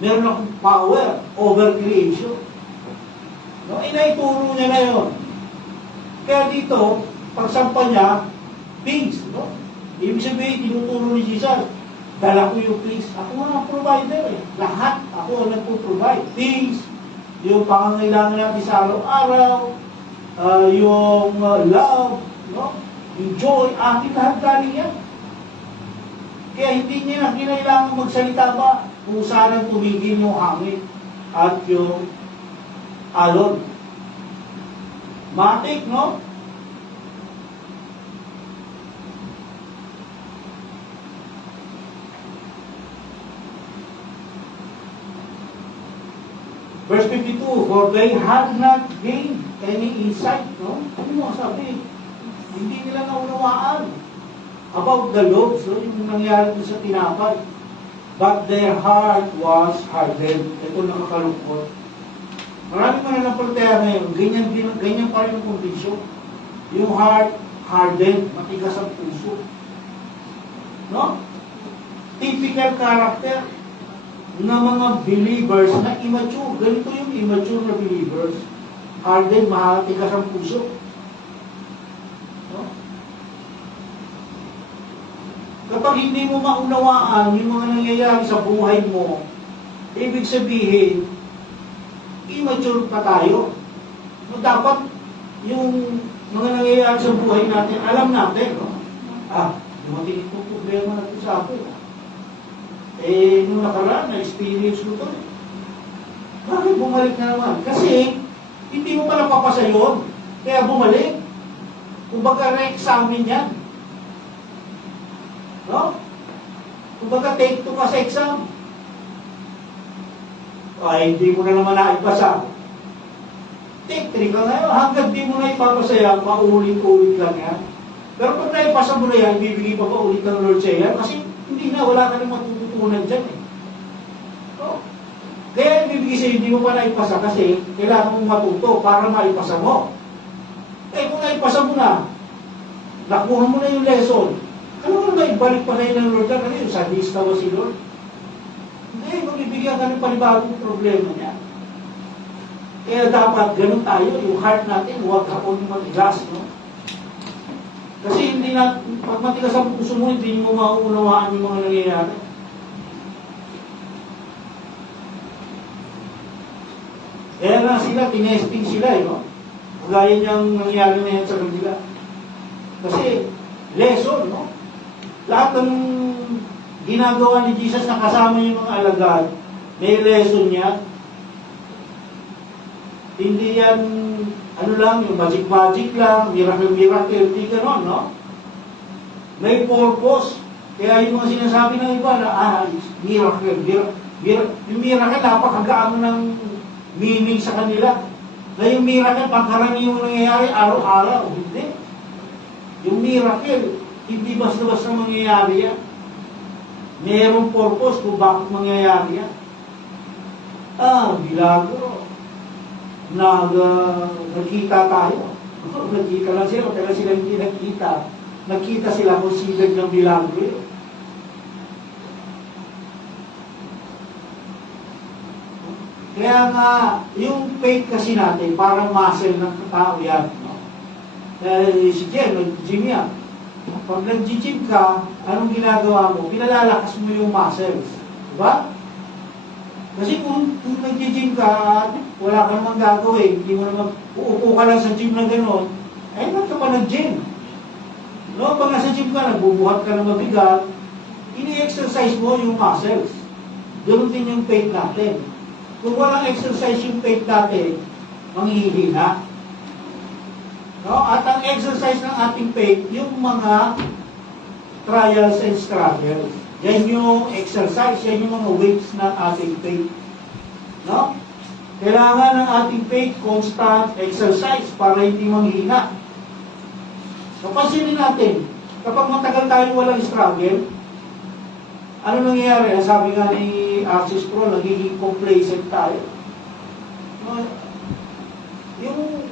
meron akong power over creation. No? Inaituro niya na yun. Kaya dito, pagsampa niya, peace. No? Ibig sabihin, tinuturo ni Jesus, dala ko yung peace. Ako nga ang provider eh. Lahat ako ang nagpo-provide. Peace, yung pangangailangan natin sa araw-araw, yung love, no? Yung joy, akin lahat galing yan. Kaya hindi niya na kinailangan magsalita ba kung saan tumigil yung hangin at yung alon. Matik, no? Verse 52, for they had not gained any insight, no? Ano mo sabi? Hindi nila naunawaan about the loaves, no? Yung nangyari sa tinapay. But their heart was hardened. Ito nakakalungkot. Maraming mananampalataya ngayon, ganyan pa rin ang kondisyon. Yung heart hardened, matigas ang puso. No? Typical character na mga believers na immature. Ganito yung immature na believers. Hardened, matigas ang puso. No? Kapag hindi mo maunawaan yung mga nangyayari sa buhay mo, ibig sabihin, immature pa tayo. No, dapat yung mga nangyayari sa buhay natin, alam natin. No? Dumating itong problema natin sa atin. Nung nakaraan, na-experience ko ito. Bakit bumalik na naman? Kasi, hindi mo pala papasa yun. Kaya bumalik. Kumbaga, re-examine yan. No? Kumbaga, take 2 ka sa exam. Ay, hindi mo na naman naipasa. Take 3 ka ngayon. Hanggang di mo na ipapasa yan, paulit-ulit lang yan. Pero pag naipasa mo na yan, bibigay pa ulit ng Lord sa yan. Kasi hindi na, wala ka nang matututunan dyan eh. No? Kaya ibibigay sa'yo, hindi mo pa naipasa kasi kailangan mong matuto para maipasa mo. Kung naipasa mo na, nakuha mo na yung lesson, ano mo na ibalik pa na yun ng Lord yan? Ano yung sadista ba si Lord? Hindi, magbibigyan ka ng panibagong problema niya. Kaya dapat ganun tayo, yung heart natin, huwag hapon yung matigas, no? Kasi hindi na, pag matigas ang puso mo, hindi mo mauunawaan yung mga nangyayari. Kaya nga sila, tinesting sila no? Gaya niyang nangyari na yan sa kanila. Kasi, lesson, no? Lahat ng ginagawa ni Jesus na kasama yung mga alagad, may lesson yan. Hindi yan ano lang, yung magic-magic lang, miracle-miracle, hindi gano'n, no? May purpose. Kaya yung mga sinasabi ng iba na, miracle. Yung miracle, napakagaan ng meaning sa kanila. Na yung miracle, pagkaraniwang nangyayari, araw-araw. Hindi. Yung miracle, hindi basta-basta mangyayari yan. Mayroong purpose kung bakit mangyayari yan. Milagro. Nagkita tayo. Nagkita lang sila, pero sila hindi nagkita. Nagkita sila kung silag ng milagro. Kaya nga, yung faith kasi natin, parang muscle ng tao yan. No? Si Jen, nag-gym yan. Pag nag-gym ka, anong ginagawa mo? Pinalalakas mo yung muscles. Diba? Kasi kung nag-gym ka, wala ka namang gagawin, hindi mo naman, uupo ka lang sa gym na gano'n, ba't ka pa nag-gym? No, pag nasa gym ka, nagbubuhat ka ng mabigat, ini-exercise mo yung muscles. Doon din yung faith natin. Kung walang exercise yung faith natin, manghihina. No? At ang exercise ng ating faith, yung mga trials and struggles. Yan yung exercise, yan yung mga weights ng ating faith. No? Kailangan ng ating faith constant exercise para hindi manghina. Napansinin natin, kapag matagal tayo walang struggle, ano nangyayari? Sabi nga ni Axis Pro, nagiging complacent tayo. No?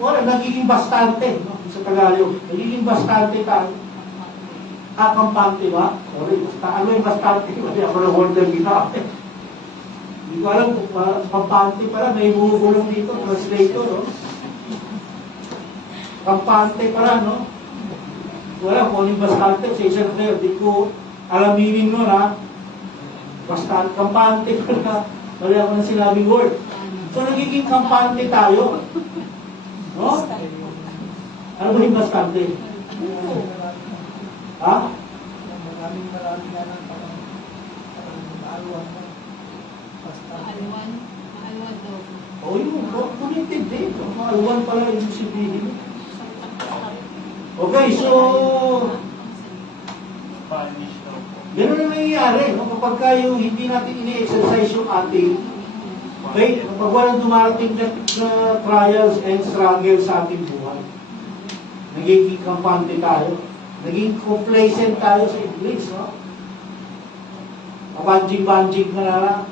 Nagiging bastante, no? Sa Tagalog, nagiging bastante tayo. Kampante ba? Sorry, ano yung bastante? Kasi ako na-order dito. Hindi ko alam kung kampante pala, may bumubulong dito, translator, no? Kampante pala, no? Wala, kung yung bastante, sa isang player, di ko alaminin mo na bastante, kampante pala. Wala ako na sinabing word. So, nagiging kampante tayo. No? Ano ba yung bastante? Ha? Maraming na lang parang maaluan mo. Maaluan daw. O yun, connected din. Maaluan pala yung sabihin. Okay, so gano'n na nangyayari, no? Kapag yung hindi natin ini-exercise yung ating faith, kapag walang dumarating na trials and struggles sa ating buhay, nagiging kampante tayo, naging complacent tayo sa English, no? Kabanjing-banjing ka na lang.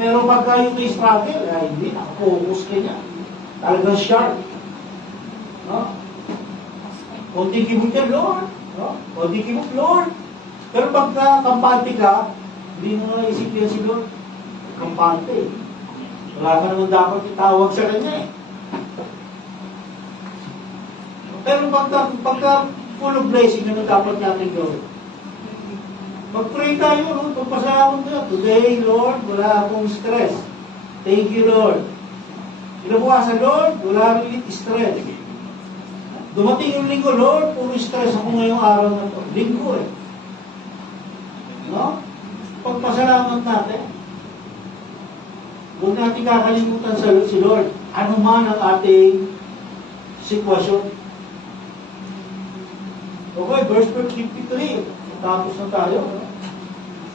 Pero pagka yung may struggle, hindi, nakafocus ka niya. Talagang sharp. No? Konting kibot yan, Lord. No? Konting kibot, Lord. Pero pagka kampante ka, hindi mo na isip yan si Lord. Kampante. Wala ka naman dapat itawag sa kanya eh. Pero pagka full of blessing, ano dapat natin gawin? Mag-pray tayo, no? Pagpasalamat na. Today, Lord, wala akong stress. Thank you, Lord. Kinabukasan, Lord, wala rin stress. Dumating yung linggo, Lord, puro stress ako ngayong araw na to. Linggo eh. No? Pagpasalamat natin. Huwag natin kakalimutan sa si Lord. Ano man ang ating sitwasyon. Okay, verse 53. Tapos na tayo.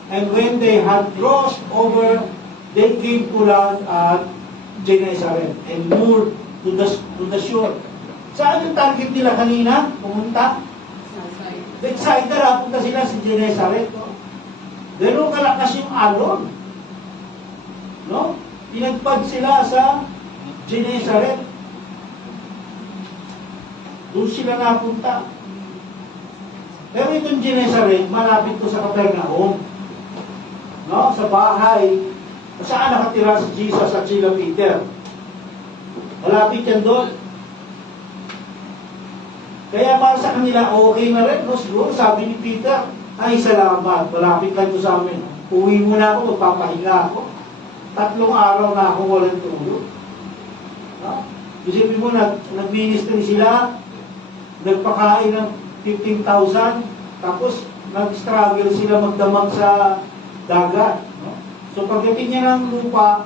And when they had crossed over, they came to land at Gennesaret and moored to the shore. Saan yung target nila kanina? Pumunta? Bethsaida, punta sila sa Gennesaret. No? Ganun kalakas yung alon. No? Tinagpad sila sa Gennesaret. Doon sila napunta. Pero itong Gennesaret, malapit to sa Capernaum. No? Sa bahay. Saan nakatira si Jesus at sila Peter? Malapit yan doon. Kaya para sa kanila, okay na rin. No? Siguro, sabi ni Peter, ay salamat, malapit lang ito sa amin. Uwi muna ako, magpapahinga ako. 3 araw na ako walang tulog. No? Isipin mo, nag-ministry sila, nagpakain ng 15,000, tapos nag-struggle sila magdamag sa dagat. No? So pagdating niya ng lupa,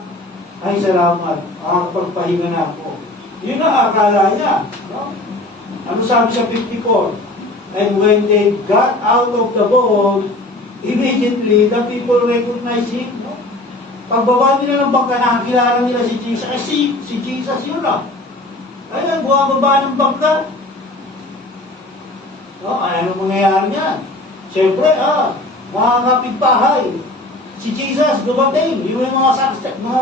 ay salamat, pagpahinga na ako. Yun ang akala niya. No? Ano sabi sa 54? And when they got out of the boat, immediately the people recognized him. No? Pagbaba nila ng bangka, nakakilala nila si Jesus. Si Jesus yun ah. Ayun, bumababa ng bangka. No, ano mangyayari niyan? Siyempre, mga kapitbahay, si Jesus dumating, yung mga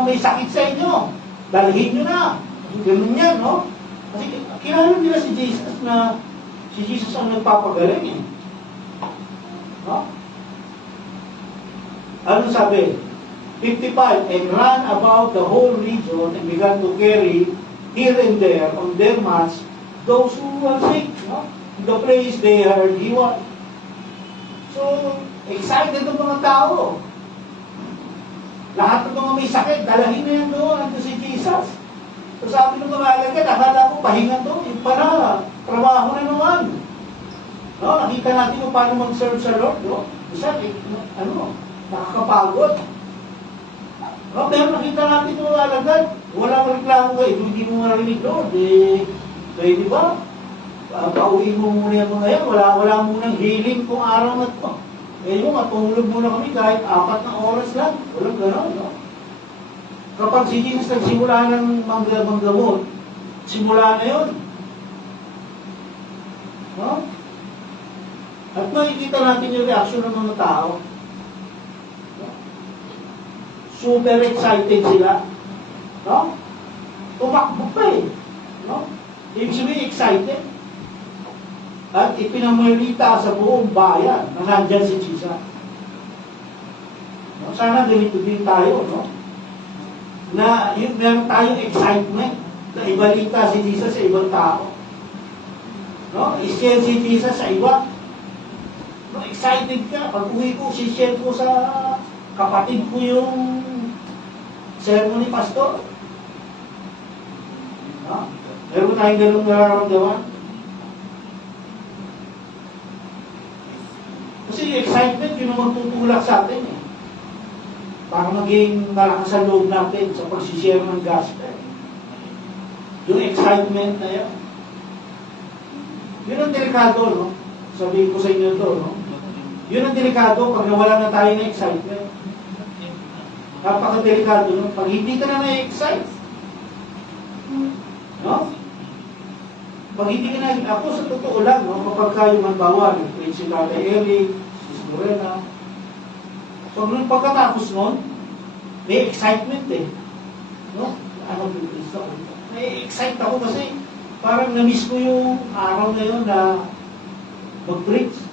may sakit sa inyo, dalhin nyo na. Ganun yan, no? Kasi kilala nila si Jesus na si Jesus ang nagpapagaling eh. No? Ano sabi? 55, and ran about the whole region and began to carry here and there on their mats those who were sick. No? In the place they heard he was. So, excited ang mga tao. Lahat ng mga may sakit, dalahin na yan doon. Ito si Jesus. So sabi ng mga alagad, akala ko pahinga to. Yung pala, trabaho na naman. No, nakita natin kung paano mag-serve sa Lord. No? Isa, nakakapagod. No, pero nakita natin yung mga alagad, walang reklamo kayo. Hindi mo marinig Lord. Di ba? Pauwiin mo muna yung mga yan. Wala munang healing kung araw na ito. Yung matulog muna kami kahit 4 na oras lang. Walang gano'n, no? Kapag si Jesus nagsimula ng manggamot, simula na yun. No? At makikita natin yung reaction ng mga tao. No? Super excited sila. No? Tumakbo pa eh. No? Ibig sabihin excited. At ipinamalita sa buong bayan na nandyan si Jesus. No? Sana ganito din tayo, no? Na meron tayong excitement na ibalita si Jesus sa ibang tao. No? I-share si Jesus sa iba. No? Excited ka. Pag uwi ko, si-share ko sa kapatid ko yung sermon ni Pastor. No? Meron tayong ganung nararamdaman. Kasi yung excitement, yun ang magtutulak sa atin eh. Para maging malakas ang loob natin sa pagsishare ng gospel. Yung excitement na yan. Yun ang delikado, no? Sabihin ko sa inyo ito, no? Yun ang delikado pag nawala na tayo ng excitement. Napaka-delikado, no? Pag hindi ka na na-excite, no? Pag hindi ka na, ako sa totoo lang, no? Kapag kayo manbawa, nag-preach si Tatay Eric, si Morena, pagkatapos nun, may excitement eh. No? Ano bibilis ako? May excite ako kasi parang na-miss ko yung araw na yun na mag-preach.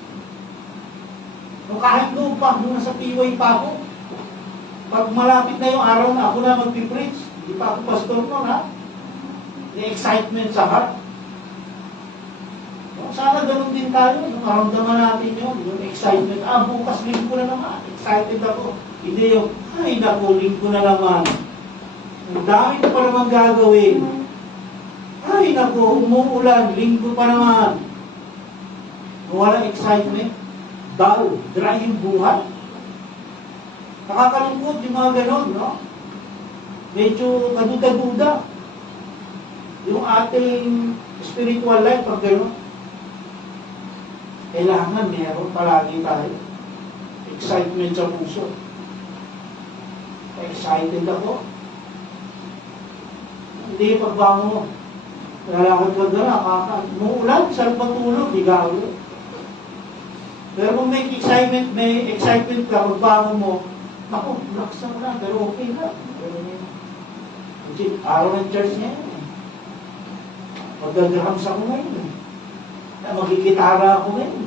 No, kahit doon pa, nung nasa PY pa ako, pag malapit na yung araw na ako na mag-preach, hindi pa ako pastor nun ha, may excitement sa heart. No, sana ganun din tayo, yung maramdaman natin yun, yung excitement. Bukas linggo na naman, excited ako. Hindi yung, ay naku, linggo na naman. Ang dami na pa naman gagawin. Ay naku, umuulan, linggo pa naman. Kung walang excitement, dull, dry yung buhay. Nakakalungkot yung mga ganon, no? Medyo kaduda-duda. Yung ating spiritual life, pag ganon, kailangan meron palagi tayo. Excitement sa puso. Excited ako. Hindi pagbango. Lalakad ka na, umuulan, saan patulog, di gawin. Pero kung may excitement ka, pagbango mo, naku, relax mo lang, pero okay lang. Araw ng church niya yun eh. Magdadrams ako ngayon eh. Magkikitara ako ngayon.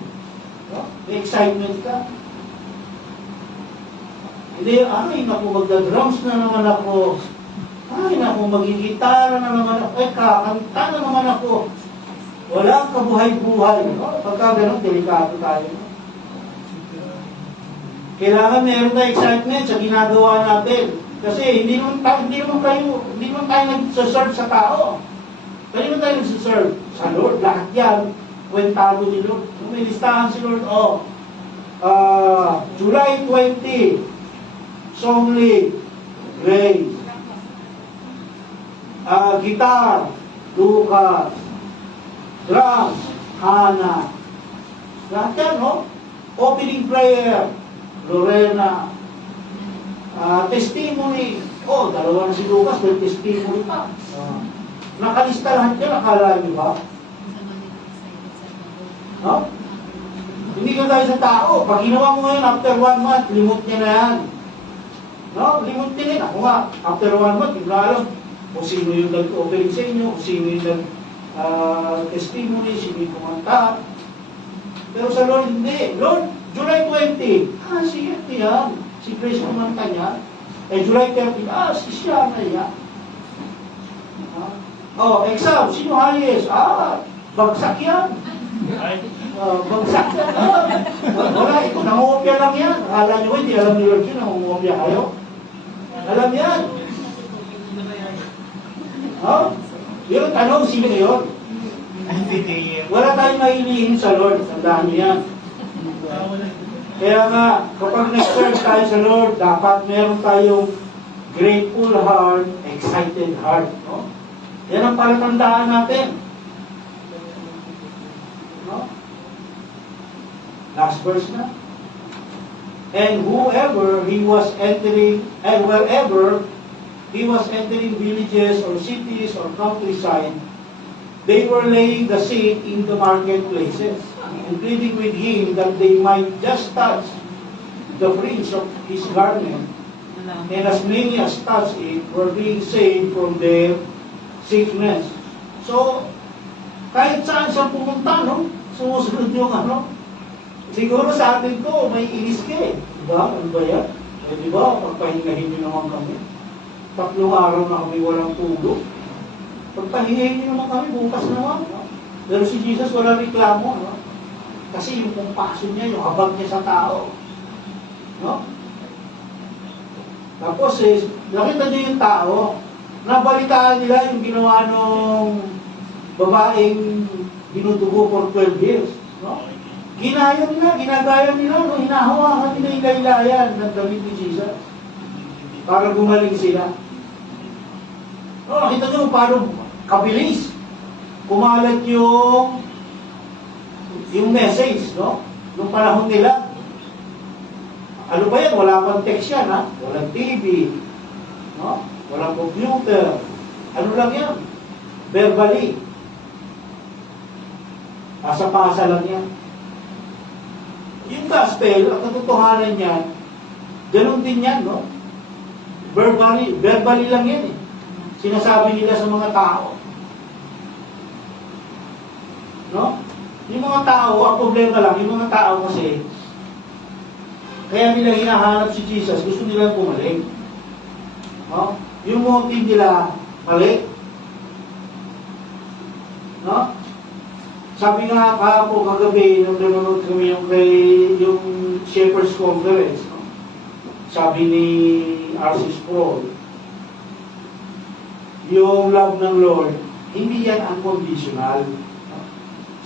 No? May excitement ka. Hindi, ay naku, magdadrums na naman ako. Ay naku, magigitara na naman ako. Kakanta na naman ako. Walang kabuhay-buhay. No? Pagka ganun, delikado tayo. Kailangan meron tayo excitement sa ginagawa natin. Kasi hindi naman tayo nagsaserve sa tao. Hindi naman tayo nagsaserve sa Lord. Lahat yan, kwentado ni Lord. Kung may listahan si Lord, July 20, Song lead, Grace. Guitar, Lucas. Drums, Hannah. Lahat yan, no? Opening prayer, Lorena, testimony. Oh, dalawa na si Lucas, may testimony pa. Nakalista lahat yan, akala niyo ba? No? Hindi ka tayo sa tao. Pag ginawa mo ngayon, after 1 month, limot niya na yan. No? Limot niya na yan. Ako nga, after 1 month, hindi ko alam kung sino yung nag-opening sa inyo, kung sino yung nag-testimony, sino yung kumanta. Pero sa Lord, hindi. Lord, July 20, si Ate yan. Si Grace kumanta niya. July 30, si Siana yan. Exam, sino highest? Bagsak yan. Bagsak yan. Wala, ito, nangungopia lang yan. Akala nyo ba, hindi alam ni Lord yun, nangungopia kayo? Alam yan. Yun, tanong, sino yun? Wala tayong mahilihin sa Lord. Tandaan niyo yan. Kaya nga, kapag nag-serve tayo sa Lord, dapat meron tayong grateful heart, excited heart. No? Yan ang palatandaan natin. No? Last verse na. And whoever he was entering, and wherever he was entering villages or cities or countryside, they were laying the sick in the marketplaces, and pleading with him that they might just touch the fringe of his garment. And as many as touched it were being saved from their sickness. So, kahit saan siya pumunta, no? Sumusunod yung ano. Siguro sa atin ko, may inis ka eh. Diba? Ano ba yan? Diba? Pagpahingahin nyo naman kami. 3 araw na kami walang tulog. Pagpahingahin nyo naman kami, bukas naman. No? Pero si Jesus wala reklamo. No? Kasi yung compassion niya, yung habag niya sa tao. No? Tapos nakita niyo yung tao, nabalitaan nila yung ginawa nung babaeng dinudugo for 12 years. No? Ginaya nila, ginagaya nila, no? Hinahawakan nila yung laylayan ng damit ni Jesus para gumaling sila. No, nakita niyo paano kabilis kumalat yung message, no? Nung panahon nila. Ano ba yan? Wala pang text yan, ha? Walang TV, no? Walang computer. Ano lang yan? Verbally. Pasa-pasa lang yan. Yung gospel, ang katotohanan niyan, ganun din yan, no? Verbally lang yan, eh. Sinasabi nila sa mga tao. No? Yung mga tao, ang problema lang, yung mga tao kasi, kaya nila hinahanap si Jesus, gusto nilang pumaling. No? Yung motive nila, mali. No? Sabi nga kahapon kagabi, nung nanonood kami yung Shepherd's Conference, no? Sabi ni R.C. Sproul, yung love ng Lord, hindi yan unconditional.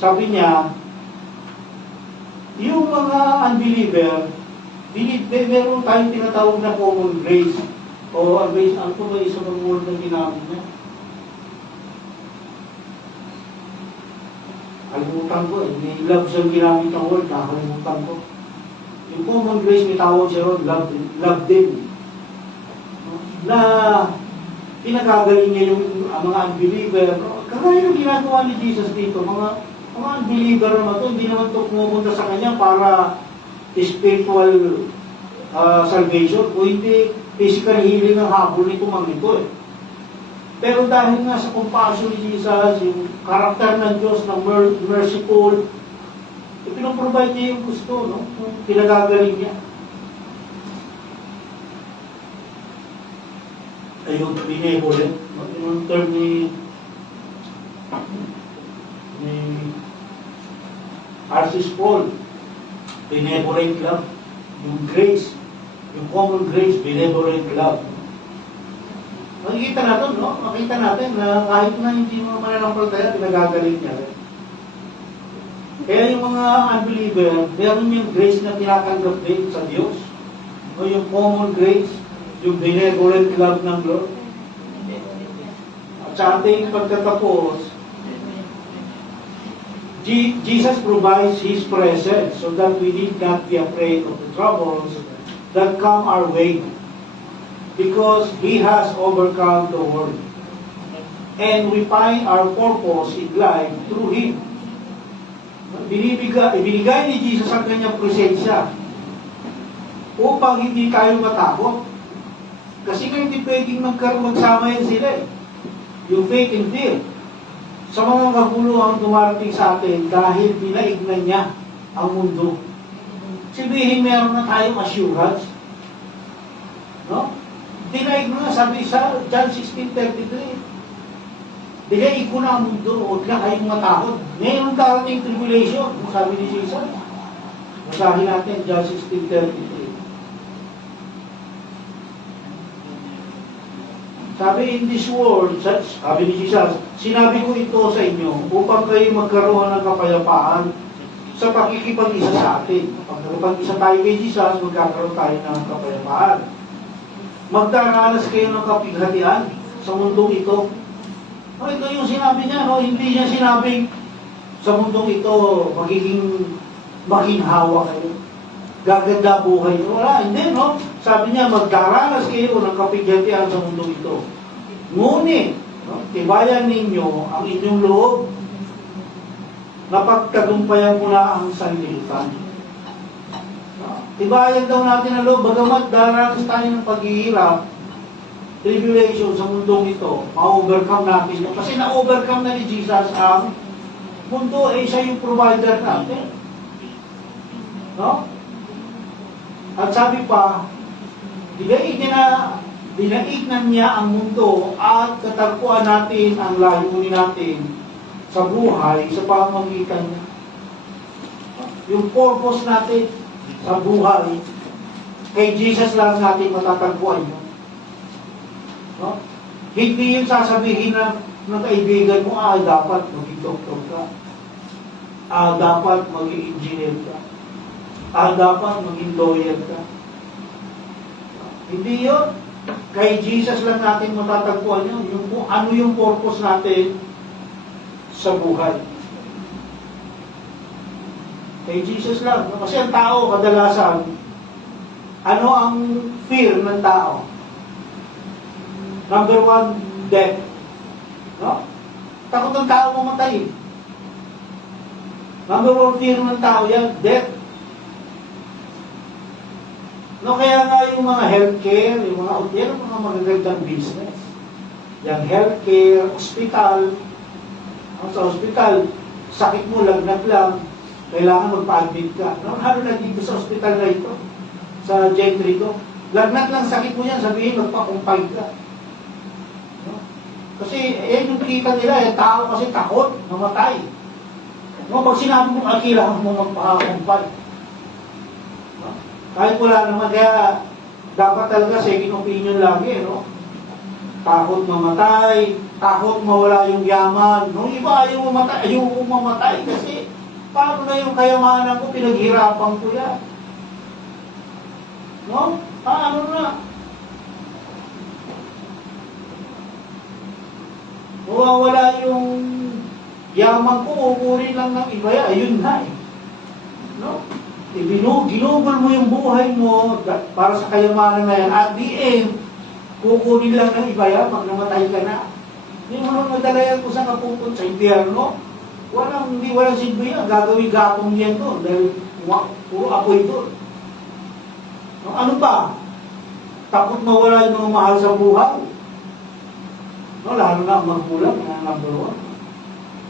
Sabi niya, yung mga unbeliever, meron tayong tinatawag na common grace. O grace, ano ba isa ng word na ginamit niya? Kalimutan ko eh. May love siyang ginamit ng word, nakalimutan ko. Yung common grace, may tawag siya ron, love din. Na pinagagaling niya yung mga unbeliever. Kagaya yung ginagawa ni Jesus dito, mga unbeliever naman to, hindi naman to pumunta sa kanya para spiritual salvation, o hindi physical healing ang habol nito manito eh. Pero dahil nga sa compassion ni Jesus, yung karakter ng Diyos na merciful, pinaprovide niya yung gusto, no? Pinagagaling niya. Ayun, benevolent. Yung term ni R.C. Sproul, benevolent love. Yung grace, yung common grace, benevolent love. Makikita natin, no? Makikita natin na kahit na hindi mo mananampalataya, pinagagaling niya. Kaya yung mga unbeliever, meron yung grace na tinatanggap din sa Diyos. O yung common grace, yung benevolent love ng Lord. At sa ating pagtatapos, Jesus provides His presence so that we need not be afraid of the troubles that come our way. Because He has overcome the world. And we find our purpose in life through Him. Ibinigay ni Jesus ang kanyang presensya upang hindi tayo matakot. Kasi nga hindi pwedeng magsama yan sila eh. Yung faith and fear. Sa mga kaguluhan dumarating sa atin dahil pinaignan niya ang mundo. Sabihin meron na tayong assurance. No? Dinaignan nga, sabi sa John 16:33. Dilaig ko na ang mundo, huwag na kayong matakot. Ngayon darating tribulation, sabi ni Jesus. Basahin natin, John 16:33. Sabi, in this world, sabi ni Jesus, sinabi ko ito sa inyo upang kayo magkaroon ng kapayapaan sa pakikipag-isa sa atin. Pag nakipag-isa tayo kay Jesus, magkakaroon tayo ng kapayapaan. Magdaranas kayo ng kapighatian sa mundong ito. No, ito yung sinabi niya, no? Hindi niya sinabing sa mundong ito magiging maginhawa kayo. Gaganda buhay nyo. Wala, hindi, no? Sabi niya, magdaranas kayo ng kapighatian sa mundong ito. Ngunit, no, tibayan ninyo ang inyong loob na pagtagumpayan mo na ang sanlibutan. No? Tibayan daw natin ang loob, bagamat daranas tayo ng paghihirap, tribulation sa mundong ito, ma-overcome natin yun. Kasi na-overcome na ni Jesus ang mundo, siya yung provider natin. No? At sabi pa, dinaignan niya ang mundo at katagpuan natin ang layunin natin sa buhay sa pamamagitan niya. Yung purpose natin sa buhay, kay Jesus lang natin matatagpuan yun. No? Hindi yung sasabihin ng kaibigan mo, dapat maging doktor ka. Dapat maging engineer ka. Dapat maging lawyer ka. Hindi yun. Kay Jesus lang natin matatagpuan yun. Yung, ano yung purpose natin sa buhay. Kay Jesus lang. Kasi ang tao, kadalasan, ano ang fear ng tao? Number one, death. No? Takot ng tao mamatay. Number one fear ng tao yan, death. No, kaya nga yung mga healthcare, yung mga magagandang business. Yung healthcare, hospital. Sa hospital, sakit mo, lagnat lang, kailangan magpa-admit ka. No? Halo na dito sa hospital na ito, sa gentry ito. Lagnat lang sakit mo yan, sabihin, magpa-compile ka. Kasi, yung kita nila, tao kasi takot, mamatay. No, pag sinabi mo, kailangan mo magpakakumpay. No? Kahit wala naman, kaya dapat talaga second opinion lagi, no? Takot mamatay, takot mawala yung yaman. Nung iba ayaw mamatay kasi paano na yung kayamanan ko, pinaghirapan ko yan. No? Paano na? Mawawala yung yaman ko, uurin lang ng iba yan. Ayun na eh. No? Ginugol mo yung buhay mo para sa kayamanan na yan. At the end, kukunin lang ng iba yan, pag namatay ka na. Hindi mo nang madala yan kung saan kapupun sa impyerno. Hindi walang silbi yan. Gagawin gatong yan doon. Dahil puro apoy doon. No? Ano pa? Takot mawala yung mga mahal sa buhay. No, lalo na ang magulang, number one.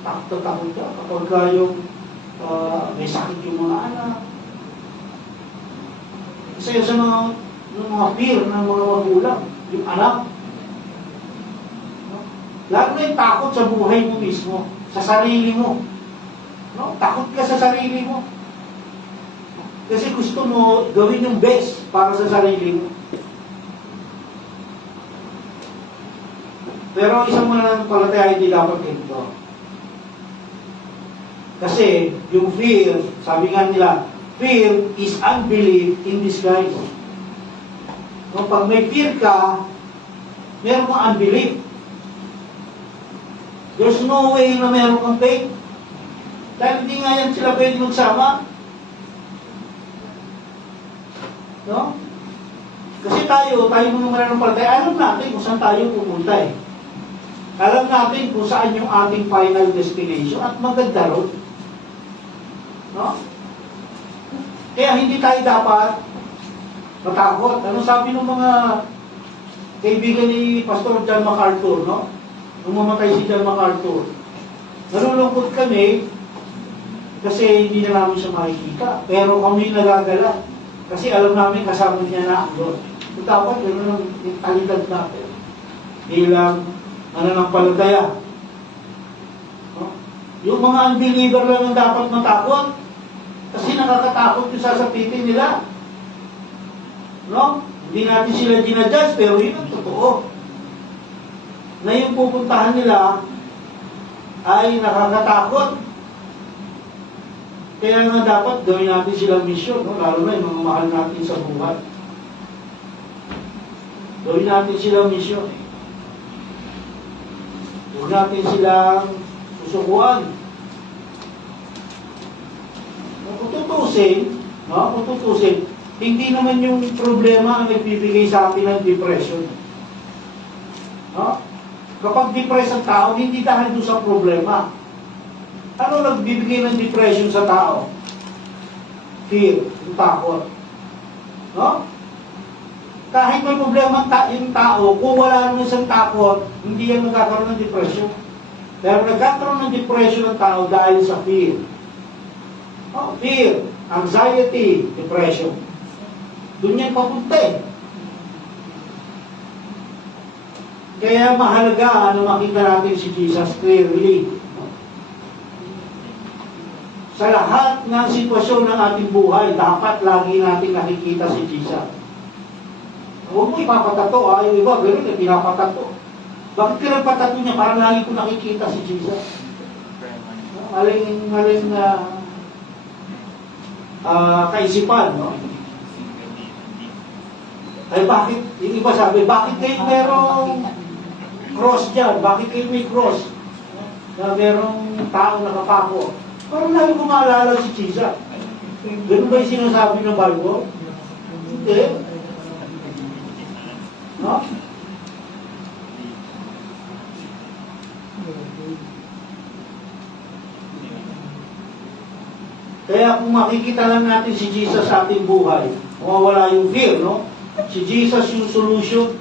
Takot ka kapag yung may sakit yung mga anak. Kasi sa mga fear ng mga magulang, yung anak. No? Lalo na yung takot sa buhay mo mismo, sa sarili mo. No? Takot ka sa sarili mo. Kasi gusto mo gawin yung best para sa sarili mo. Pero isang mananampalataya hindi dapat ganito. Kasi yung fear, sabi nga nila, fear is unbelief in disguise. No, pag may fear ka, meron kang unbelief. There's no way na meron kang faith. Dahil hindi nga yan sila pwede magsama. No? Kasi tayo mga mananampalataya, alam natin kung saan tayo pupunta eh. Alam natin kung saan yung ating final destination at maganda ron. No? Kaya hindi tayo dapat matakot. Ano sabi ng mga kaibigan ni Pastor John MacArthur, no? Nung mamatay si John MacArthur, nalulungkot kami kasi hindi na namin siya makikita. Pero kami nagagala kasi alam namin kasama niya na ang Lord. So, dapat yun ang talidad natin bilang mananampalataya. No? Yung mga unbeliever lang ang dapat matakot kasi nakakatakot yung sasapitin nila. No? Hindi natin sila dinadjudge, pero yun ang totoo. Na yung pupuntahan nila ay nakakatakot. Kaya nga dapat gawin natin silang mission, no? Lalo na yung mga mahal natin sa buhay. Gawin natin silang mission. Huwag natin silang susukuan. Kung tutusin, no? Kung tutusin, hindi naman yung problema ang nagbibigay sa atin ng depression. No? Kapag depressed ang tao, hindi dahil doon sa problema. Ano nagbibigay ng depression sa tao? Fear, yung takot. No? Kahit may problema yung tao, kung wala naman isang takot, hindi yan magkakaroon ng depression. Pero nagkakaroon ng depression ng tao dahil sa fear. No? Fear, anxiety, depression. Doon yan papunta eh. Kaya mahalaga na makita natin si Jesus clearly. Sa lahat ng sitwasyon ng ating buhay, dapat lagi natin nakikita si Jesus. Huwag mo ipapatato ha, yung iba, gano'n na pinapatato. Bakit ka nagpatato niya? Parang lagi ko nakikita si Jesus. Maling kaisipan, no? Ay bakit, yung iba sabi, bakit kayo merong cross dyan? Bakit kayo may cross? Na merong tao nakapako? Parang lagi ko maalala si Jesus. Ganun ba yung sinasabi ng Bible? Hindi. No? Kaya kung makikita lang natin si Jesus sa ating buhay, mawawala yung fear, no? Si Jesus yung solution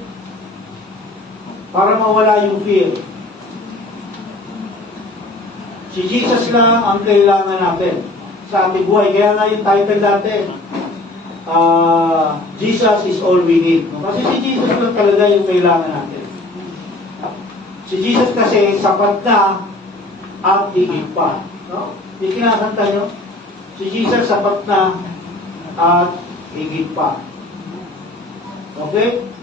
para mawala yung fear. Si Jesus lang ang kailangan natin sa ating buhay. Kaya nga yung title natin, Jesus is all we need. Kasi si Jesus lang talaga yung kailangan natin. Si Jesus kasi sapat na at higit pa. No? Yung kinakanta nyo, si Jesus sapat na at higit pa. Okay?